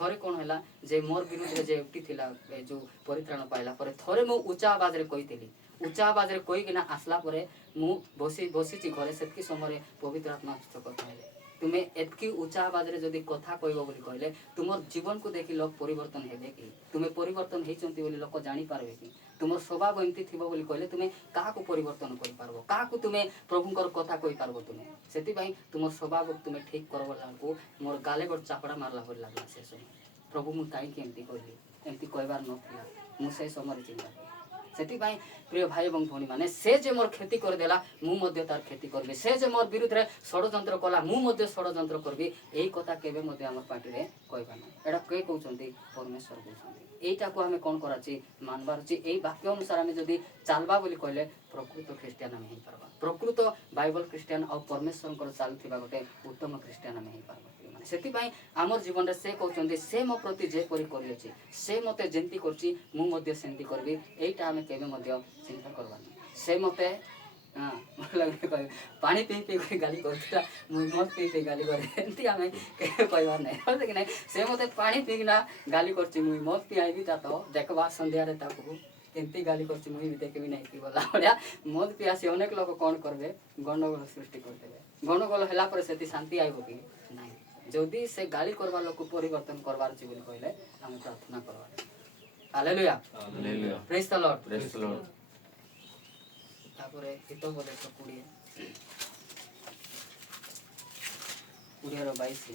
थरे कौन हैला जे मोर विरुद्ध रे जे उठी थिला जो परित्राण पाइला पर थरे मु उच्चा आवाज रे कहितली उच्चा आवाज रे कहि किना आसला परे मु बसी घरे सेतकी समय पवित्र आत्मा हस्तगत हेले तुमे एतकी उच्चा आवाज रे जदी कथा कहबो बोली कहले तुमर जीवन को देखि लोक परिवर्तन हेबे कि तुमे परिवर्तन हेचंती बोली लोक जानि पारबे कि तुमर स्वभाव एमती थिबो बोली कहले तुमे का को परिवर्तन करि पारबो का को तुमे प्रभुंकर कथा कहि पारबो तुमे सेति भाई तुमर स्वभाव तुमे ठीक करबो लागो मोर गाले गोट चापड़ा मारला होल लागला से समय प्रभु मु काई के एमती कहली एमती कहबार नथिला मु से समय चिंता सेति भाई प्रिय भाई और भौणी माने से जे मोर खेती कर देला मु मध्य तार खेती करबे से जे मोर विरुद्ध रे षडयंत्र कला मु मध्य षडयंत्र करबी एई कथा केबे मध्य हमर पार्टी रे कहबा ना एडा के कहउचंती परमेश्वर कहउचंती एटा को हमें कोन कराची मानबार छी एई वाक्य अनुसार हमें जदी चालबा बोली कहले प्रकृत क्रिस्टियान हमें ही परबा प्रकृत बाइबल क्रिस्टियान और परमेश्वर को चालुथिबा गोटे उत्तम क्रिस्टियान हमें ही परबा सेति भाई आमर जीवन रे से कहउचंती से मो प्रति जे परि करि अछि से मते जेंती करछि मु मध्य सेंती करबी एटा हमें केबे मध्य चिंता करबानी से मते हाँ मतलब पानी पी पी कर गाली करता मुई मद पी पी गाली करे एमती आमे कहबार नहीं बोलते कि नहीं से मते पानी पीना गाली करछि मुई मद पी आइबी ता तो देखबा संध्या रे ताकू एमती गाली करछि मुई भी देखबी नहीं कि बोला बढिया मद पी आसी अनेक लोग कोन करबे गंडगोल सृष्टि कर देबे गंडगोल हैला पर सेति शांति आइबो कि नहीं जदी से गाली करबा लोक परिवर्तन करबार छी बोली कहले आमे प्रार्थना करबा hallelujah hallelujah praise the Lord praise the Lord तापरे हितोपदेश 20 ର 22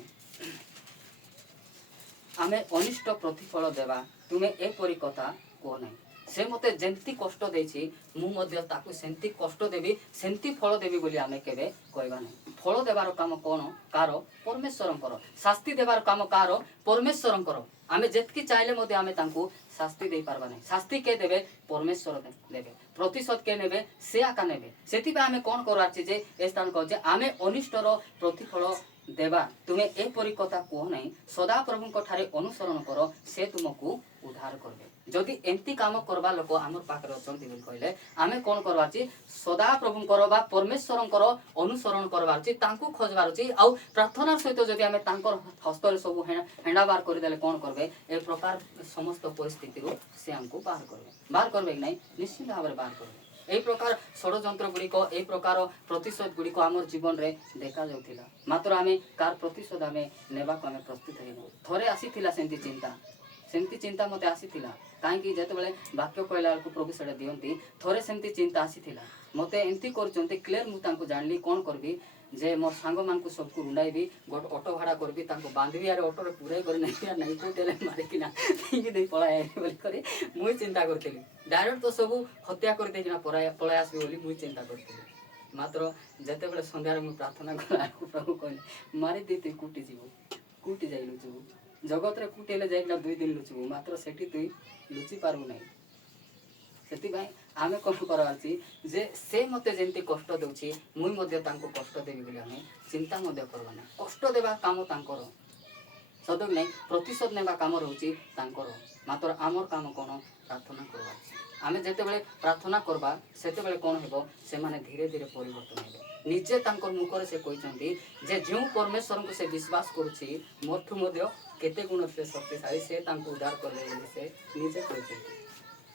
आमे अनिष्ट प्रतिफल देवा तुमे एपरी कथा को नहीं से मते जेंती कष्ट देछि मु मध्य ताकू सेंती कष्ट देबी सेंती फल देबी बोली आमे केबे कहबा नहीं फल देबार काम कोन कार परमेश्वरंकर शास्ति देबार काम कार परमेश्वरंकर आमे जेतकी चाहिले मते आमे तांकू शास्ति दे पारबा नहीं शास्ति के देबे परमेश्वर देबे प्रतिशोध के नेबे से आका नेबे सेति बे आमे कोन करवार छी जे ए स्थान को जे आमे अनिष्टर प्रतिफल देवा तुमे एपरी कथा कह नहीं सदा प्रभु को ठारे अनुसरण कर से तुमको उद्धार करबे जदि एमती काम करबा लोक आमर पाखरे अछंती बोल कहले आमे कोन करबार छी सदा प्रभु कर बा परमेश्वरन कर अनुसरण करबार छी तांकू खोजबार छी आ प्रार्थना सहित जदि आमे तांकर हस्तरे सब हेंडाबार कर देले कोन करबे ए प्रकार समस्त परिस्थिति रो से हमको बाहर करबे नहीं निश्चित भाव बाहर करबे ए प्रकार षड़यंत्र गुड़िक ए प्रकार प्रतिशोध गुड़िक आमर जीवन रे देखा जाउथिला मात्र आमे कार प्रतिशोध आमे नेबा को आमे प्रस्तुत हेनु थरे आसीथिला सेंती चिंता मते आसीथिला काहे कि जते बेले वाक्य कहला को प्रभु सेडा दियंती थरे सेंती चिंता आसीथिला मते एंती करचंती क्लियर मु तांको जानली कोन करबी जे मोर सांग मान को सबको रुंडाइबी गोट ऑटो भाड़ा करबी तांको बांधबी आरे ऑटो रे पूरे कर नहीं को देले मारे किना ठीक दे पळाय बोली करे मुई चिंता करथिली डायरेक्ट तो सब हत्या कर दे किना पळाय आसी बोली मुई चिंता करथिली मात्र जते बेले संध्या रे मु प्रार्थना कला प्रभु कहले मारे देते कुटी जाई लुचु जगत रे कुटेले जाइना 2 दिन लुचु मात्र सेठी तुई लुचि पारु नहीं सेति भाई आमे कोन करबार छी जे से मते जेंती कष्ट देउछि मुई मध्ये तांको कष्ट देबी बोली आमे चिंता मध्ये करबा ना कष्ट देबा काम तांकर सदक नहीं प्रतिशोध नेबा काम रहउछि तांकर मात्र आमर काम कोन प्रार्थना करबा आमे जेते बेले प्रार्थना करबा सेते बेले कोन हेबो से माने धीरे धीरे परिवर्तन हेबे निजे तांकर मुखरे से कहिसंती जे जेउ परमेश्वर को से विश्वास करूछि मोरठु मध्ये केते गुण से शक्तिशाली से तांको उद्धार करले बोली से निजे कहिसंती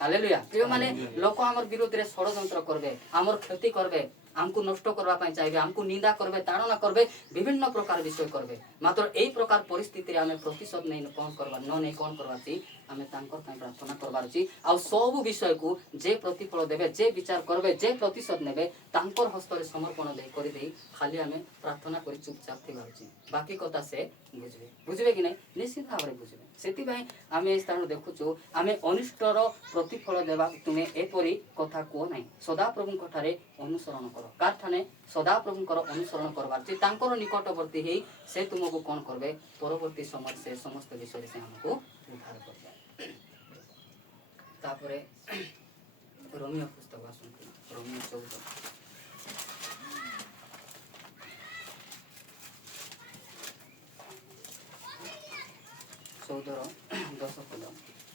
हालेलुया प्रिय माने लोक हमर विरोध रे षड़यंत्र करबे हमर क्षति करबे हमको नष्ट करबा पई चाहिए हमको निंदा करबे ताड़ना करबे विभिन्न प्रकार विषय करबे मात्र एई प्रकार परिस्थिति रे हमें प्रतिशोध नहीं कोन करबा नहीं कोन करबा छी हमें तांकर पई प्रार्थना करबार छी आ सब विषय को जे प्रतिफल देबे जे विचार करबे जे प्रतिशोध नेबे तांकर हस्त रे समर्पण दे करि देई खाली हमें प्रार्थना करि चुपचाप थिबार छी बाकी कथा से बुझबे कि नहीं निश्चित भाव रे बुझबे सेति भाई हमें स्थान देखुछु हमें अनिष्टर प्रतिफल देबा तुमे एपरी कथा को नहीं सदा प्रभु कठारे अनुसरण करो कारठाने सदा प्रभु कर अनुसरण करबार छी तांकर निकटवर्ती हेई से तुमको कोन करबे परवर्ती समय से समस्त विषय से हमको उद्धार करबे तापरे रोमियो पुस्तक आसु रोमियो 14:10 पद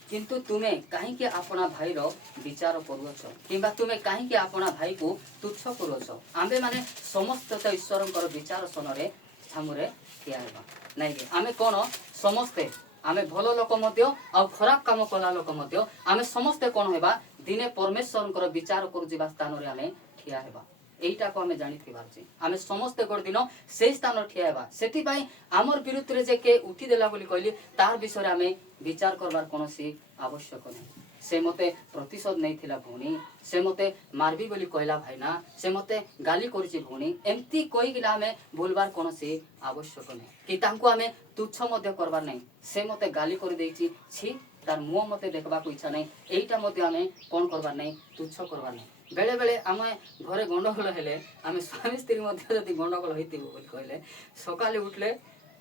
किंतु तुमे कहीं के अपना भाई रो विचार करूछ किंबा तुमे कहीं के अपना भाई को तुच्छ करूछ आमे माने समस्त तो ईश्वरंकर विचार सनरे सामरे ठिया हेबा नै के आमे कोन समस्ते आमे भलो लोक मध्य आ खराब काम कला लोक मध्य आमे समस्ते कोन हेबा दिने परमेश्वरंकर विचार करू जिबा स्थान रे आमे ठिया हेबा एटा को हमें जानी थिबार छी हमें समस्त गोर दिन से स्थान ठिया हेबा सेति भाई हमर विरुद्ध रे जे के उठी देला बोली कहली तार विषय हमें विचार करबार कोनोसी आवश्यक नै से मते प्रतिशोध नहीं थिला भौणी से मते मारबी बोली कहला भाई ना से मते गाली करछि भौणी एम्ति कोई गिला हमें बोलबार कोनोसी आवश्यक नै कि तांको हमें तुच्छ मध्य करबार नै से मते गाली कर देछि छी तार मुंह मते देखबा को इच्छा नै एटा मते हमें कोन करबार नै तुच्छ करबार नै बेले बेले आमे घरे गंडगोल हेले आमे स्वामी स्त्री मध्य जदि गंडगोल होइतिबो बोली कहले सकाले उठले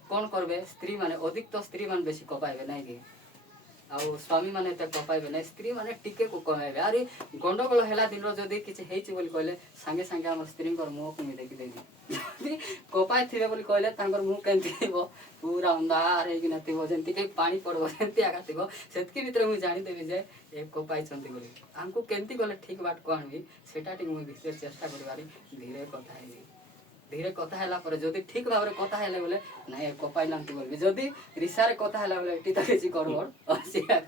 कोन करबे स्त्री माने अधिक तो स्त्री मान बेसी कपाइबे नै कि आउ स्वामी माने ते कपाइबे नै स्त्री माने टिके को कमाइबे अरे गंडगोल हेला दिन रो जदी किछ हेछि बोली कहले संगे संगे हमर स्त्री कर मुंह को मी देखि देबी कपाइ थिबे बोली कहले तांकर मुंह केंति थिबो पूरा अंधार हे कि न थिबो जेंति के पानी पड़बो सेंति आगा थिबो सेतकी भीतर मु जानि देबी जे ए कपाइ छंती बोली हमको केंति गले ठीक बाट कहबी सेटा टिक मु विशेष चेष्टा करबारी धीरे कथा हेबी धीरे कथा हैला पर जदी ठीक भाबरे कथा हैले बोले नै कपाइ लांती बोलबी जदी रिसारे कथा हैला बोले एटी त किछि करबो असिया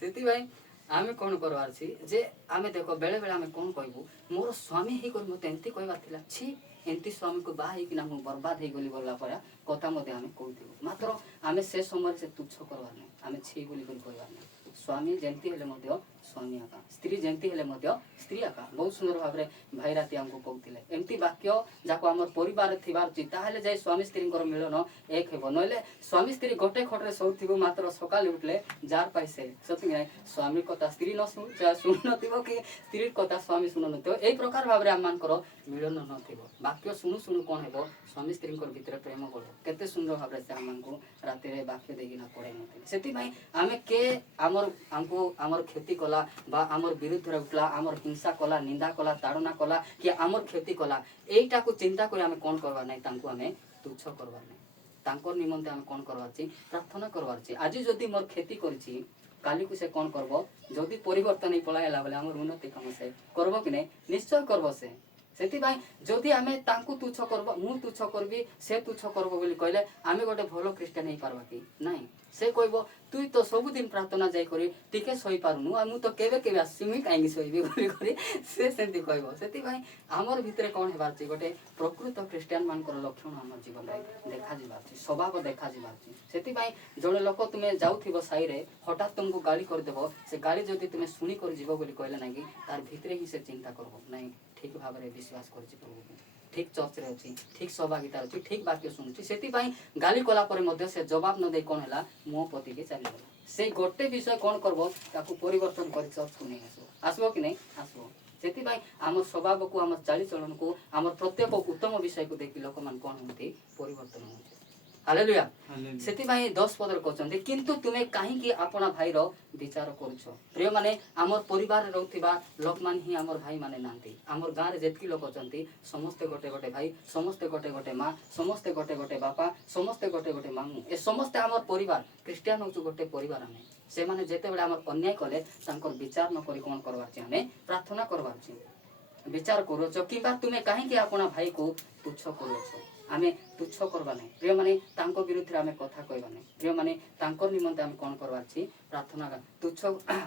सेति भाई आमे कोन करवार छी जे आमे देखो बेले बेले आमे कोन कहबू मोर स्वामी हे कर मते एंती कहबा थिला छी एंती स्वामी को बा हे कि ना मु बर्बाद हे गली बोलला पर कथा मते आमे कहथिबो मात्र आमे से समय से तुच्छ करवार नै आमे छी बोली कोन कहबार नै स्वामी जेंती हेले मते स्वामी आका स्त्री जेंती हेले मते स्त्री आका बहुत सुंदर भाबरे भाई राती हमको कहथिले एंती वाक्य जाको हमर परिवार थिबार छि ताहेले जाय स्वामी स्त्री कर मिलन एक हेबो नले स्वामी स्त्री गोटे खटरे सोथिबो मात्र सकाल उठले जार पाइसे सती नै स्वामी कथा स्त्री न सुन जा सुन नथिबो कि स्त्री कथा स्वामी सुन नथिबो एई प्रकार भाबरे हमन कर मिलन नथिबो वाक्य सुनु सुनु कोन हेबो स्वामी स्त्री कर भितर प्रेम गलो केते सुंदर भाबरे से हमन को राती रे वाक्य देगी ना पड़े नथि सेति भाई आमे के हमर हमको हमर क्षति कला बा हमर विरुद्ध रे उठला हमर हिंसा कला निंदा कला ताड़ना कला कि हमर क्षति कला एटा को चिंता करे हमें कोन करबा नै तांको हमें तुच्छ करबा नै तांको निमंते हमें कोन करबार छी प्रार्थना करबार छी आज जदी मोर क्षति करछि काली को से कोन करबो जदी परिवर्तन नै पळायला बोले हमर उन्नति काम से करबो कि नै निश्चय करबो से सेति भाई जदी हमें तांको तुच्छ करबो मु तुच्छ करबी से तुच्छ करबो बोली कहले हमें गोटे भलो क्रिश्चियन नै पारबा कि नै से कहबो तुई तो सब दिन प्रार्थना जाय करी टिके सही पारुनु आ मु तो केबे केबे आसीमी कांगी सहीबी बोली करी से सेंती कहबो सेति भाई हमर भितरे कोन हेबार छी गोटे प्रकृत क्रिश्चियन मान कर लक्षण हमर जीवन रे देखा जिबार छी स्वभाव देखा जिबार छी सेति भाई जणे लोक तुमे जाउथिबो साई रे हठात तुमको गाली कर देबो से गाली जदी तुमे सुनी कर जीवो बोली कहले नाकी तार भितरे ही से चिंता करबो नै ठीक भाबरे विश्वास करछि प्रभु ठीक चर्च रे अछि ठीक सहभागिता अछि ठीक वाक्य सुनुछि सेति भाई गाली कला पर मध्ये से जवाब न दे कोन हला मो पति के चली गला से गोटे विषय कोन करबो ताकू परिवर्तन कर चर्च को नै आसबो कि नै आसबो सेति भाई हमर स्वभाव को हमर चाली चलन को हमर प्रत्येक उत्तम विषय को देखि लोक मान कोन होंती परिवर्तन होंती हालेलुया सेति भाई 10 पदर कहचंती किंतु तुमे काहे कि आपना भाई रो विचार करछो प्रिय माने हमर परिवार रहउथिबा लोक मान ही हमर भाई माने नांती हमर गां रे जेतकी लोक अछंती समस्त गोटे गोटे भाई समस्त गोटे गोटे मां समस्त गोटे गोटे बापा समस्त गोटे गोटे मामू ए समस्त हमर परिवार क्रिश्चियन होछु गोटे परिवार हमें से माने जेते बेले हमर अन्याय कले तांकर विचार न करी कोन करबार छी हमें प्रार्थना करबार छी विचार करूछो किबा तुमे काहे कि आपना भाई को तुच्छ करूछो आमे तुच्छ करबा नै प्रिय माने तांको विरुद्ध रे आमे कथा कहबा नै प्रिय माने तांकर निमंते आमे कोन करबार छी प्रार्थना तुच्छ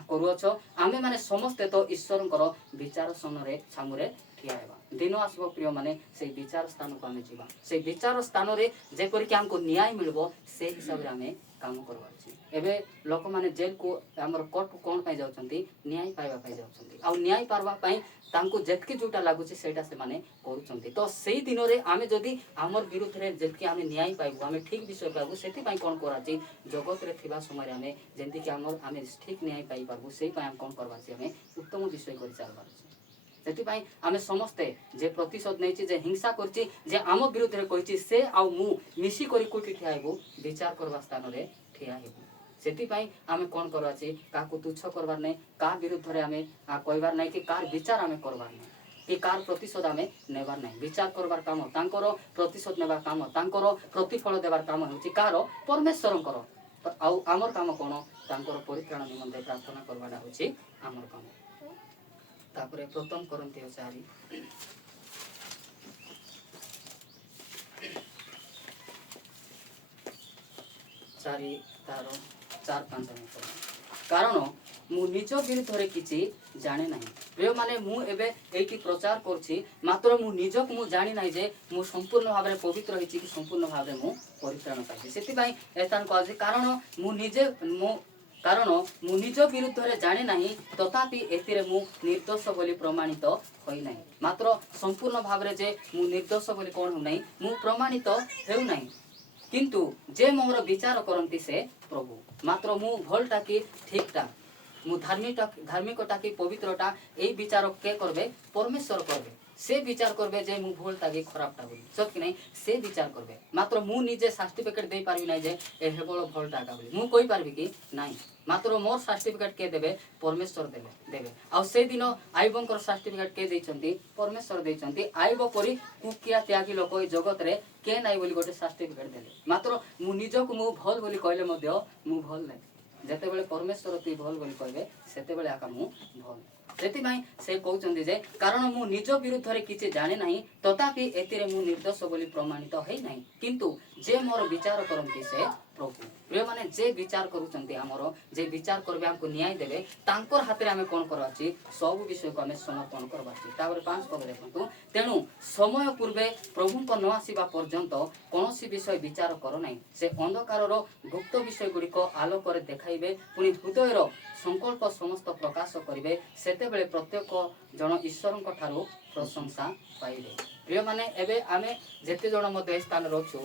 करूछो आमे माने समस्त तो ईश्वरंकर विचार सनरे सामुरे ठिया हेबा दिन आसबो प्रिय माने से विचार स्थान को आमे जीवा से विचार स्थान रे जे पर कि हमको न्याय मिलबो से हिसाब रे आमे काम करबार छी एबे लोक माने जेल को हमर कोर्ट को कोन पाई जाउछंती न्याय पाइबा पाई जाउछंती आ न्याय पारबा पाई तांको जेतकी जोटा लागु छी सेटा से माने करूछंती तो सेही दिन रे आमे जदी हमर विरुद्ध रे जेतकी आमे न्याय पाइबो आमे ठीक विषय पाइबो सेति पाई कोन करा छी जगत रे थिबा समय आमे जेंति कि हमर आमे ठीक न्याय पाइ पारबो सेही पाई हम कोन करबा छी आमे उत्तम विषय करि चालबार छी सेति पाई आमे समस्त जे प्रतिशोध नै छी जे हिंसा करछि जे आम विरुद्ध रे कहिछि से आ मु मिसी करी कोठी ठियाइबो विचार करबा स्थान रे ठिया हेबो सेति पाई आमे कोन करबा छी काको तुच्छ करबार नै का विरुद्ध रे आमे कहबार नै कि कार विचार आमे करबार नै कि कार प्रतिशोध आमे नेबार नै विचार करबार काम तांकर प्रतिशोध नेबार काम तांकर प्रतिफल देबार काम होछि कार परमेश्वरंकर आ हमर काम कोन तांकर परित्राण निमंते प्रार्थना करबाडा होछि हमर काम तापरे प्रथम कोरिन्थियो 4 तार 4-5 कारण मु निज विरुद्ध रे किछि जाने नाही प्रिय माने मु एबे एठी प्रचार करछि मात्र मु निजक मु जानि नाही जे मु संपूर्ण भाबरे पवित्र होइछि कि संपूर्ण भाबरे मु परित्राण पाइछि सेति भाई एतान कहछि कारण मु निज विरुद्ध रे जाने नाही तथापि एतिरे मु निर्दोष बोली प्रमाणित होई नाही मात्र संपूर्ण भाबरे जे मु निर्दोष बोली कोन हो नाही मु प्रमाणित हेउ नाही किंतु जे मोर विचार करंती से प्रभु मात्र मु भलटा की ठीकटा मु धार्मिकता की पवित्रता एई विचार के करबे परमेश्वर करबे से विचार करबे जे मु भूलटा कि खराबटा बोली सत कि नहीं से विचार करबे मात्र मु निजे सर्टिफिकेट दे पारबी ना जे ए हेबल भलटा का बोली मु कहि पारबी कि नहीं मात्र मोर सर्टिफिकेट के देबे परमेश्वर देबे आ से दिन आईबंकर सर्टिफिकेट के दैछंती परमेश्वर दैछंती आईब परी कुकिया त्यागी लोक ए जगत रे के नाही बोली गोटे सर्टिफिकेट देले मात्र मु निजको मु भल बोली कहले मध्य मु भल नहीं जेते बेले परमेश्वर तुई भल बोली कहबे सेते बेले आका मु भल ସେଥିପାଇଁ ସେ କହୁଛନ୍ତି ଯେ କାରଣ ମୁଁ ନିଜ ବିରୁଦ୍ଧରେ କିଛି ଜାଣେ ନାହିଁ ତଥାପି ଏଥିରେ ମୁଁ ନିର୍ଦ୍ଦୋଷ ବୋଲି ପ୍ରମାଣିତ ହେଇନାହିଁ କିନ୍ତୁ ଯେ ମୋର ବିଚାର କରନ୍ତି ସେ ପ୍ରଭୁ ପ୍ରିୟମାନେ ଯେ ବିଚାର କରୁଛନ୍ତି ଆମର ଯେ ବିଚାର କରିବେ ଆମକୁ ନ୍ୟାୟ ଦେବେ ତାଙ୍କର ହାତରେ ଆମେ କ'ଣ କରିବା ଅଛି ସବୁ ବିଷୟକୁ ଆମେ ସମର୍ପଣ କରିବା ଅଛି ତାପରେ 5 ପଦ ଦେଖନ୍ତୁ ତେଣୁ ସମୟ ପୂର୍ବେ ପ୍ରଭୁଙ୍କ ନ ଆସିବା ପର୍ଯ୍ୟନ୍ତ କୌଣସି ବିଷୟ ବିଚାର କର ନାହିଁ ସେ ଅନ୍ଧକାରର ଗୁପ୍ତ ବିଷୟ ଗୁଡ଼ିକ ଆଲୋକରେ ଦେଖାଇବେ ପୁଣି ହୃଦୟର ସଂକଳ୍ପ ସମସ୍ତ ପ୍ରକାଶ କରିବେ ସେତେବେଳେ ପ୍ରତ୍ୟେକ ଜଣ ଈଶ୍ୱରଙ୍କ ଠାରୁ ପ୍ରଶଂସା ପାଇବେ ପ୍ରିୟମାନେ ଏବେ ଆମେ ଯେତେ ଜଣ ମଧ୍ୟ ଏ ସ୍ଥାନରେ ଅଛୁ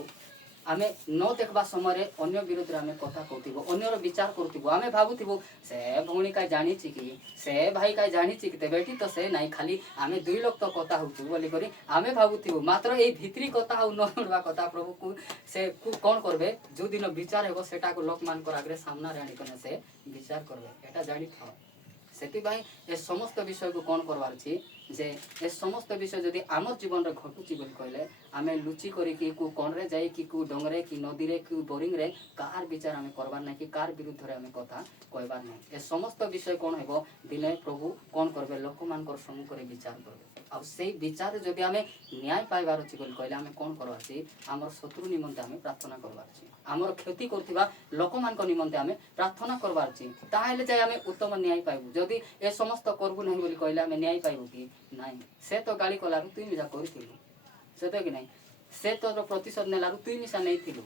आमे न देखबा समय अन्य विरोध रे आमे कथा कहथिबो अन्यर विचार करथिबो आमे भाबुथिबो से भौणी का जानि छि कि से भाई का जानि छि कि बेटी तो से नाही खाली आमे दुई लोग तो कथा होछु बोली करी आमे भाबुथिबो मात्र ए भित्री कथा हो न होबा कथा प्रभु को से कोन करबे जो दिन विचार हेबो सेटा को लोक मान कर आगे सामना रे आनी कने से विचार करबे एटा जानि थाओ सेति ए समस्त विषय को कौन करवार छी जे ए समस्त विषय जदि आमर जीवन रे घटुची बोली कहले आमे लुची करी कि को कोन रे जाई कि को डोंगरे कि नदी रे कि बोरिंग रे कार विचार आमे करबार नै कि कार विरुद्ध रे आमे कथा कहबार नै ए समस्त विषय कौन हेबो दिने प्रभु कौन करबे लोक मान कर सम्मुख रे विचार करबे आ से विचार जदि आमे न्याय पाइबार अछि बोली कहले आमे कौन करबार छी आमर शत्रु निमंते आमे प्रार्थना करबार छी आमर क्षति करथिबा लोक मान को निमंते आमे प्रार्थना करबार छी ताहेले जाय आमे उत्तम न्याय पाइबु जदि ए समस्त करबु नै बोली कहले आमे न्याय पाइबु कि नहीं से तो गाड़ी कलारु तुई मिजा करिथिलु से तो कि नहीं से तो प्रतिशोध नेलारु तुई मिसा नै थिलु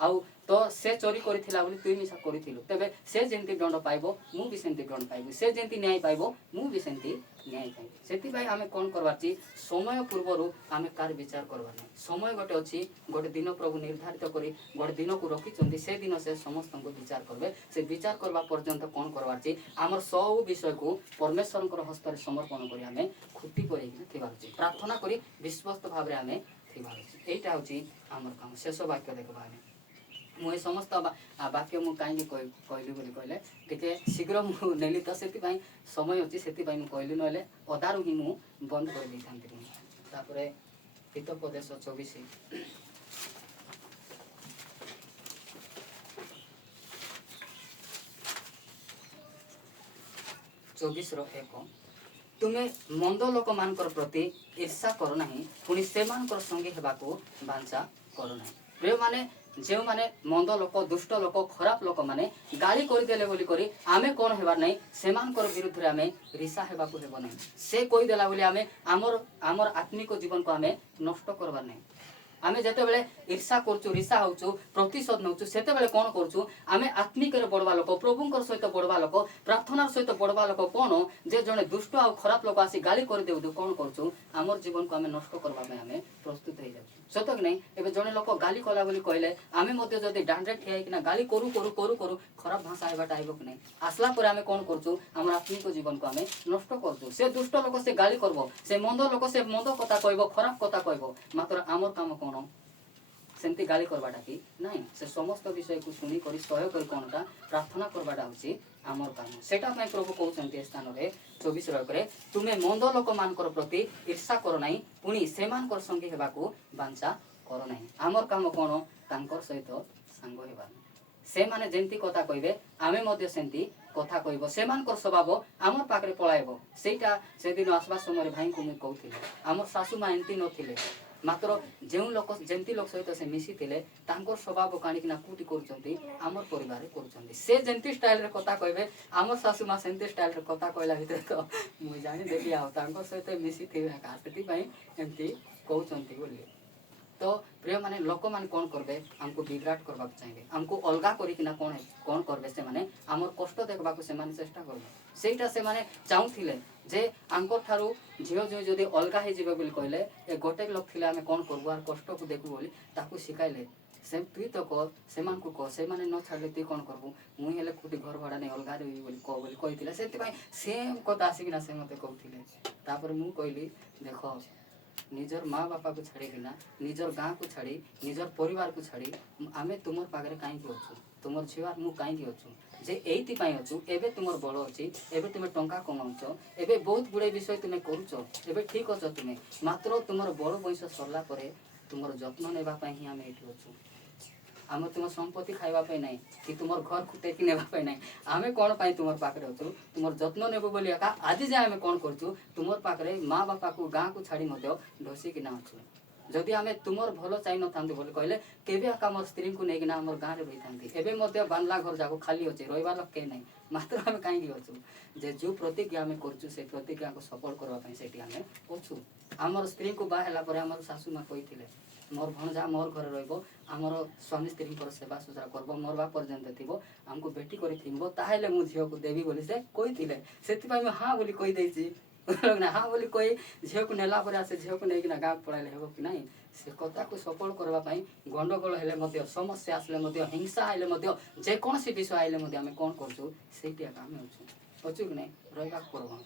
आउ तो से चोरी करिथिला बोली तुई मिसा करिथिलु तबे से जेंति दंड पाइबो मु भी सेंति दंड पाइबो से जेंति न्याय पाइबो मु भी सेंति न्याय पाइबो सेति भाई आमे कोन करबार छी समय पूर्वरु आमे कार विचार करबार नै समय गोटे अछि गोटे दिन प्रभु निर्धारित करी गोटे दिन को रखी चंदी से दिन से समस्त को विचार करबे से विचार करबा पर्यंत कोन करबार छी हमर सब विषय को परमेश्वरनकर हस्त रे समर्पण करी आमे खुटी करी थिबार छी प्रार्थना करी विश्वस्त भाव रे आमे थिबार छी एटा होची हमर काम शेष वाक्य देखबा आमे मुझे समस्त वाक्य मु कहीं कहली बोली कहले टिके शीघ्र मु नेली तो सेति भाई समय अछि सेति भाई मु कहली नले अदारु ही मु बंद कर दी थांती तापरे हितोपदेश 24 24 रो 1 तुमे मंद लोक मानकर प्रति ईर्षा करो नहीं पुनी से मानकर संगी हेबाको बांछा करो नहीं प्रिय माने जे माने मंद लोक दुष्ट लोक खराब लोक माने गाली कर देले बोली करी आमे कोन हेबार नै सेमानकर विरुद्ध रे आमे रीसा हेबाको हेबो नै से कोइ देला बोली आमे आमर आत्मिक जीवन को आमे नष्ट करबार नै आमे जते बेले ईर्षा करछु रीसा होछु प्रतिशोध नउछु सेते बेले कोन करछु आमे आत्मिक रे बडवा लोक प्रभुंकर सहित बडवा लोक प्रार्थनार सहित बडवा लोक कोन जे जने दुष्ट आ खराब लोक आसी गाली कर देउ कोन करछु आमर जीवन को आमे नष्ट करबा में आमे प्रस्तुत हे जाउ सत कि नहीं एबे जने लोक गाली कला बोली कहले आमे मध्ये जदि डांडरेट ठिया किना गाली करू करू करू करू खराब भाषा आइबाटा आइबो कि नहीं आसला पर आमे कोन करछु हमर आत्मिक जीवन को आमे नष्ट करछु से दुष्ट लोक से गाली करबो से मंद लोक से मंद कथा कहबो खराब कथा कहबो मात्र आमर काम कोन सेंती गाली करबाटा कि नहीं से समस्त विषय को सुनी करी सहयोग करी कोनटा प्रार्थना करबाटा होची आमर काम सेटा पय प्रभु कहउचंती स्थान रे 24 रकरे तुमे मंद लोक मानकर प्रति ईर्षा करो नाही पुनी सेमानकर संगी हेबाको बांछा करो नाही आमर काम कोन तांकर सहित संग हेबा से माने जेंती कथा कहबे आमे मध्ये सेंती कथा कहबो सेमानकर स्वभाव आमर पाकरे पळाइबो सेटा से दिन आसबा समय भाई को मु कहउथिले आमर सासु मा एंती नथिले मात्र जो लोक जेंती लोक सहित से मिसी थिले तांकर स्वभाव काणिकिना कुटी करूचंती आमर परिवार करूचंती से जेंती स्टाइल रे कथा कहबे आमर सासु मा सेंती स्टाइल रे कथा कहला भितर तो मु जानि देखि आउ तांकर सहित मिसी थिबे का सेति पई एंती कहउचंती बोली तो प्रिय माने लोक मान कोन करबे हमको बिग्राट करबा चाहिए हमको अलगा करी किना कोन करबे से माने हमर कष्ट देखबा को से माने चेष्टा करबे सेटा से माने चाहूथिले जे आंकर थारु झियो जो जदी अलगा हे जिबे बोली कहले ए गोटे लोक थिले हमें कोन करबो आर कष्ट को देखबो बोली ताकू सिखाइले से तुई तो कह से कह से न छाड़े तुई कौन करबू मुई हेले कोटी घर भड़ा नहीं अलग रही बोली कह बोली कही से सेम कथा आसिकिना से मते कहथिले तापर मु कहली देख निजर माँ बापा को छाड़िकिना निजर गाँ को छाड़ी निजर परिवार को छाड़ी आमे तुमर पाखरे कहीं अच्छु तुमर झीवार मु कहीं अच्छु जे एइति पाई अच्छु एबे तुमर बल अछि एबे तुमे टंका कमाउछ एबे बहुत गुड़े विषय तुमे करूछ एबे ठीक अछ तुमे मात्र तुमर बड़ बयस सरला परे तुमर जत्न नेबा पाई ही आमे एठी अच्छु आम तुम संपत्ति खाइबा नहीं कि तुम घर टेकी नेबा नहीं आमे कौन पाई तुम पाखे अच्छु तुम जत्न नेबो बोली एका आज जाए आमे कौन करछु तुम पाखे माँ बापा को गाँ को छाड़ी ढसिकिना अच्छु जदि आमे तुमर भल चाहि न थांती बोली कहले केबे आका मोर स्त्री को नेकिना हमर गाँ रे रही थांती एबे मते बांधला घर जाको खाली अछि रहिबा लोक के नहीं मात्र आमे काई अच्छु जे जो प्रतिज्ञा आमे करछु से प्रतिज्ञा को सफल करबा पई सेठी आमे अच्छु हमर स्त्री को बा हला परे हमर सासू मां कहिथिले मोर भणजा मोर घर रहिबो आमर स्वामी स्त्री सेवा सुश्रा करबो मोर बा पर्यंत थिबो हमको बेटी करि थिबो ताहेले मु झियो को देवी बोली से कहिथिले सेति पई मैं हां बोली कहि देछि ना हाँ बोली कही झील को नेला पर आसे झील को लेकिन गाँव पड़ाइले हेबो कि नहीं से कथा को सफल करबा पई गंडगोल हेले मध्य समस्या आसले मध्य हिंसा आइले मध्य जे कोनसी विषय आइले मध्य आमे कोन करछु सेटिया काम होछु अछु कि नहीं रहिबा करबो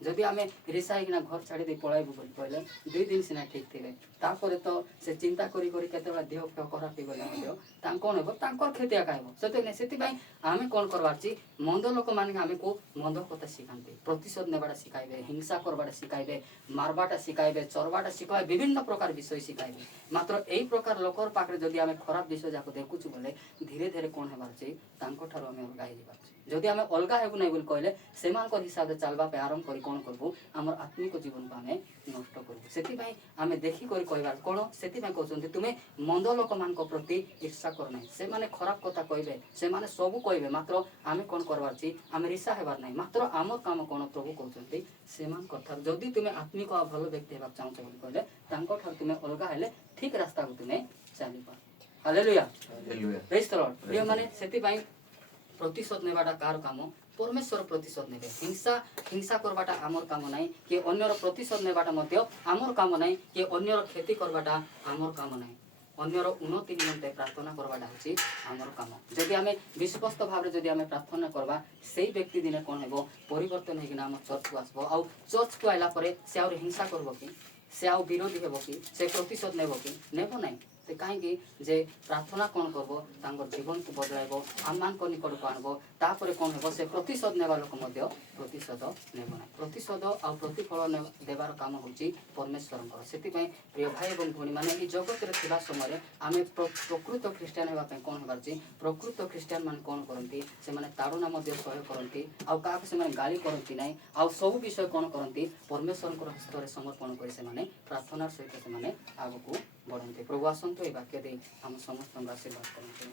जदि आमे रिसाइकिना घर छाड़ी दे पळाइबु बोली कहले 2 दिन सिना ठीक थिले तापर तो से चिंता करी करी केतेबा देह खराब हो गले मध्य तां कोन हेबो तांकर खेतिया काइबो सते नै सेति पई आमे कोन करबाची मंद लोक माने आमे को मंद कथा सिखांते प्रतिशोध नेबाडा सिखाइबे हिंसा करबाडा सिखाइबे मारबाटा सिखाइबे चरबाटा सिखाइबे विभिन्न प्रकार विषय सिखाइबे मात्र एई प्रकार लोकर पाखरे जदि आमे खराब विषय जाको देखुछु बोले धीरे धीरे कोन हेबारची तांको ठारो आमे अलगा हे जिबारची जदि आमे अलगा हेबु नै बोली कहले सेमानकर हिसाब से चलबा पे आरंभ करी कोन करबो हमर आत्मिक जीवन को आमे नष्ट करबो सेति पई आमे देखि करी कहबार कोन सेति पई कहउछन्ते तुमे मंद लोक मान को प्रति ईर्ष्या कर नै से माने खराब कथा कहबे से माने सब कहबे मात्र आमे कोन करबार छी आमे ईर्ष्या हेबार नै मात्र हमर काम कोन प्रभु कहउछन्ते सेमान कथा जदि तुमे आत्मिक आ भलो व्यक्ति हेबाक चाहछ बोली कहले तांको ठार तुमे अलगा हेले ठीक रास्ता को तुमे चलिबा hallelujah hallelujah praise the Lord प्रिय माने सेति पई प्रतिशोध नेबाटा कार काम परमेश्वर प्रतिशोध नेबे हिंसा हिंसा करबाटा आमर काम नाइ कि अन्यर प्रतिशोध नेबाटा मध्य आमर काम नाइ कि अन्यर खेती करबाटा आमर काम नाइ अन्यर उन्नति निमंते प्रार्थना करबाटा होची आमर काम जदि आमे विश्वस्त भाबरे जदि आमे प्रार्थना करबा सेही व्यक्ति दिने कोन हेबो परिवर्तन हेकिना आम चर्च को आसबो आउ चर्च को आइला परे से आउर हिंसा करबो कि से आउ विरोधी हेबो कि से प्रतिशोध नेबो कि नेबो नाइ से कहीं जे प्रार्थना कौन करबो तांगर जीवन को बदलाइबो आमान को निकट को आनबो तापरे कौन हेबो से प्रतिशोध नेबा लोक मध्य प्रतिशोध नेबो ना प्रतिशोध आ प्रतिफल देबार काम होची परमेश्वरंकर सेति पई प्रिय भाई एवं भणी माने ई जगत रे थिबा समय आमे प्रकृत ख्रिस्टियन हेबा पई कोन हेबार छी प्रकृत ख्रिस्टियन मान कोन करंती से माने तारुना मध्य सहयोग करंती आ का से माने गाली करंती नै आ सब विषय कोन करंती परमेश्वरंकर हस्त रे समर्पण करि से माने प्रार्थना सहित से माने आगु बढ़ते प्रभु आसंत ये वाक्य दे हम समस्त आशीर्वाद करते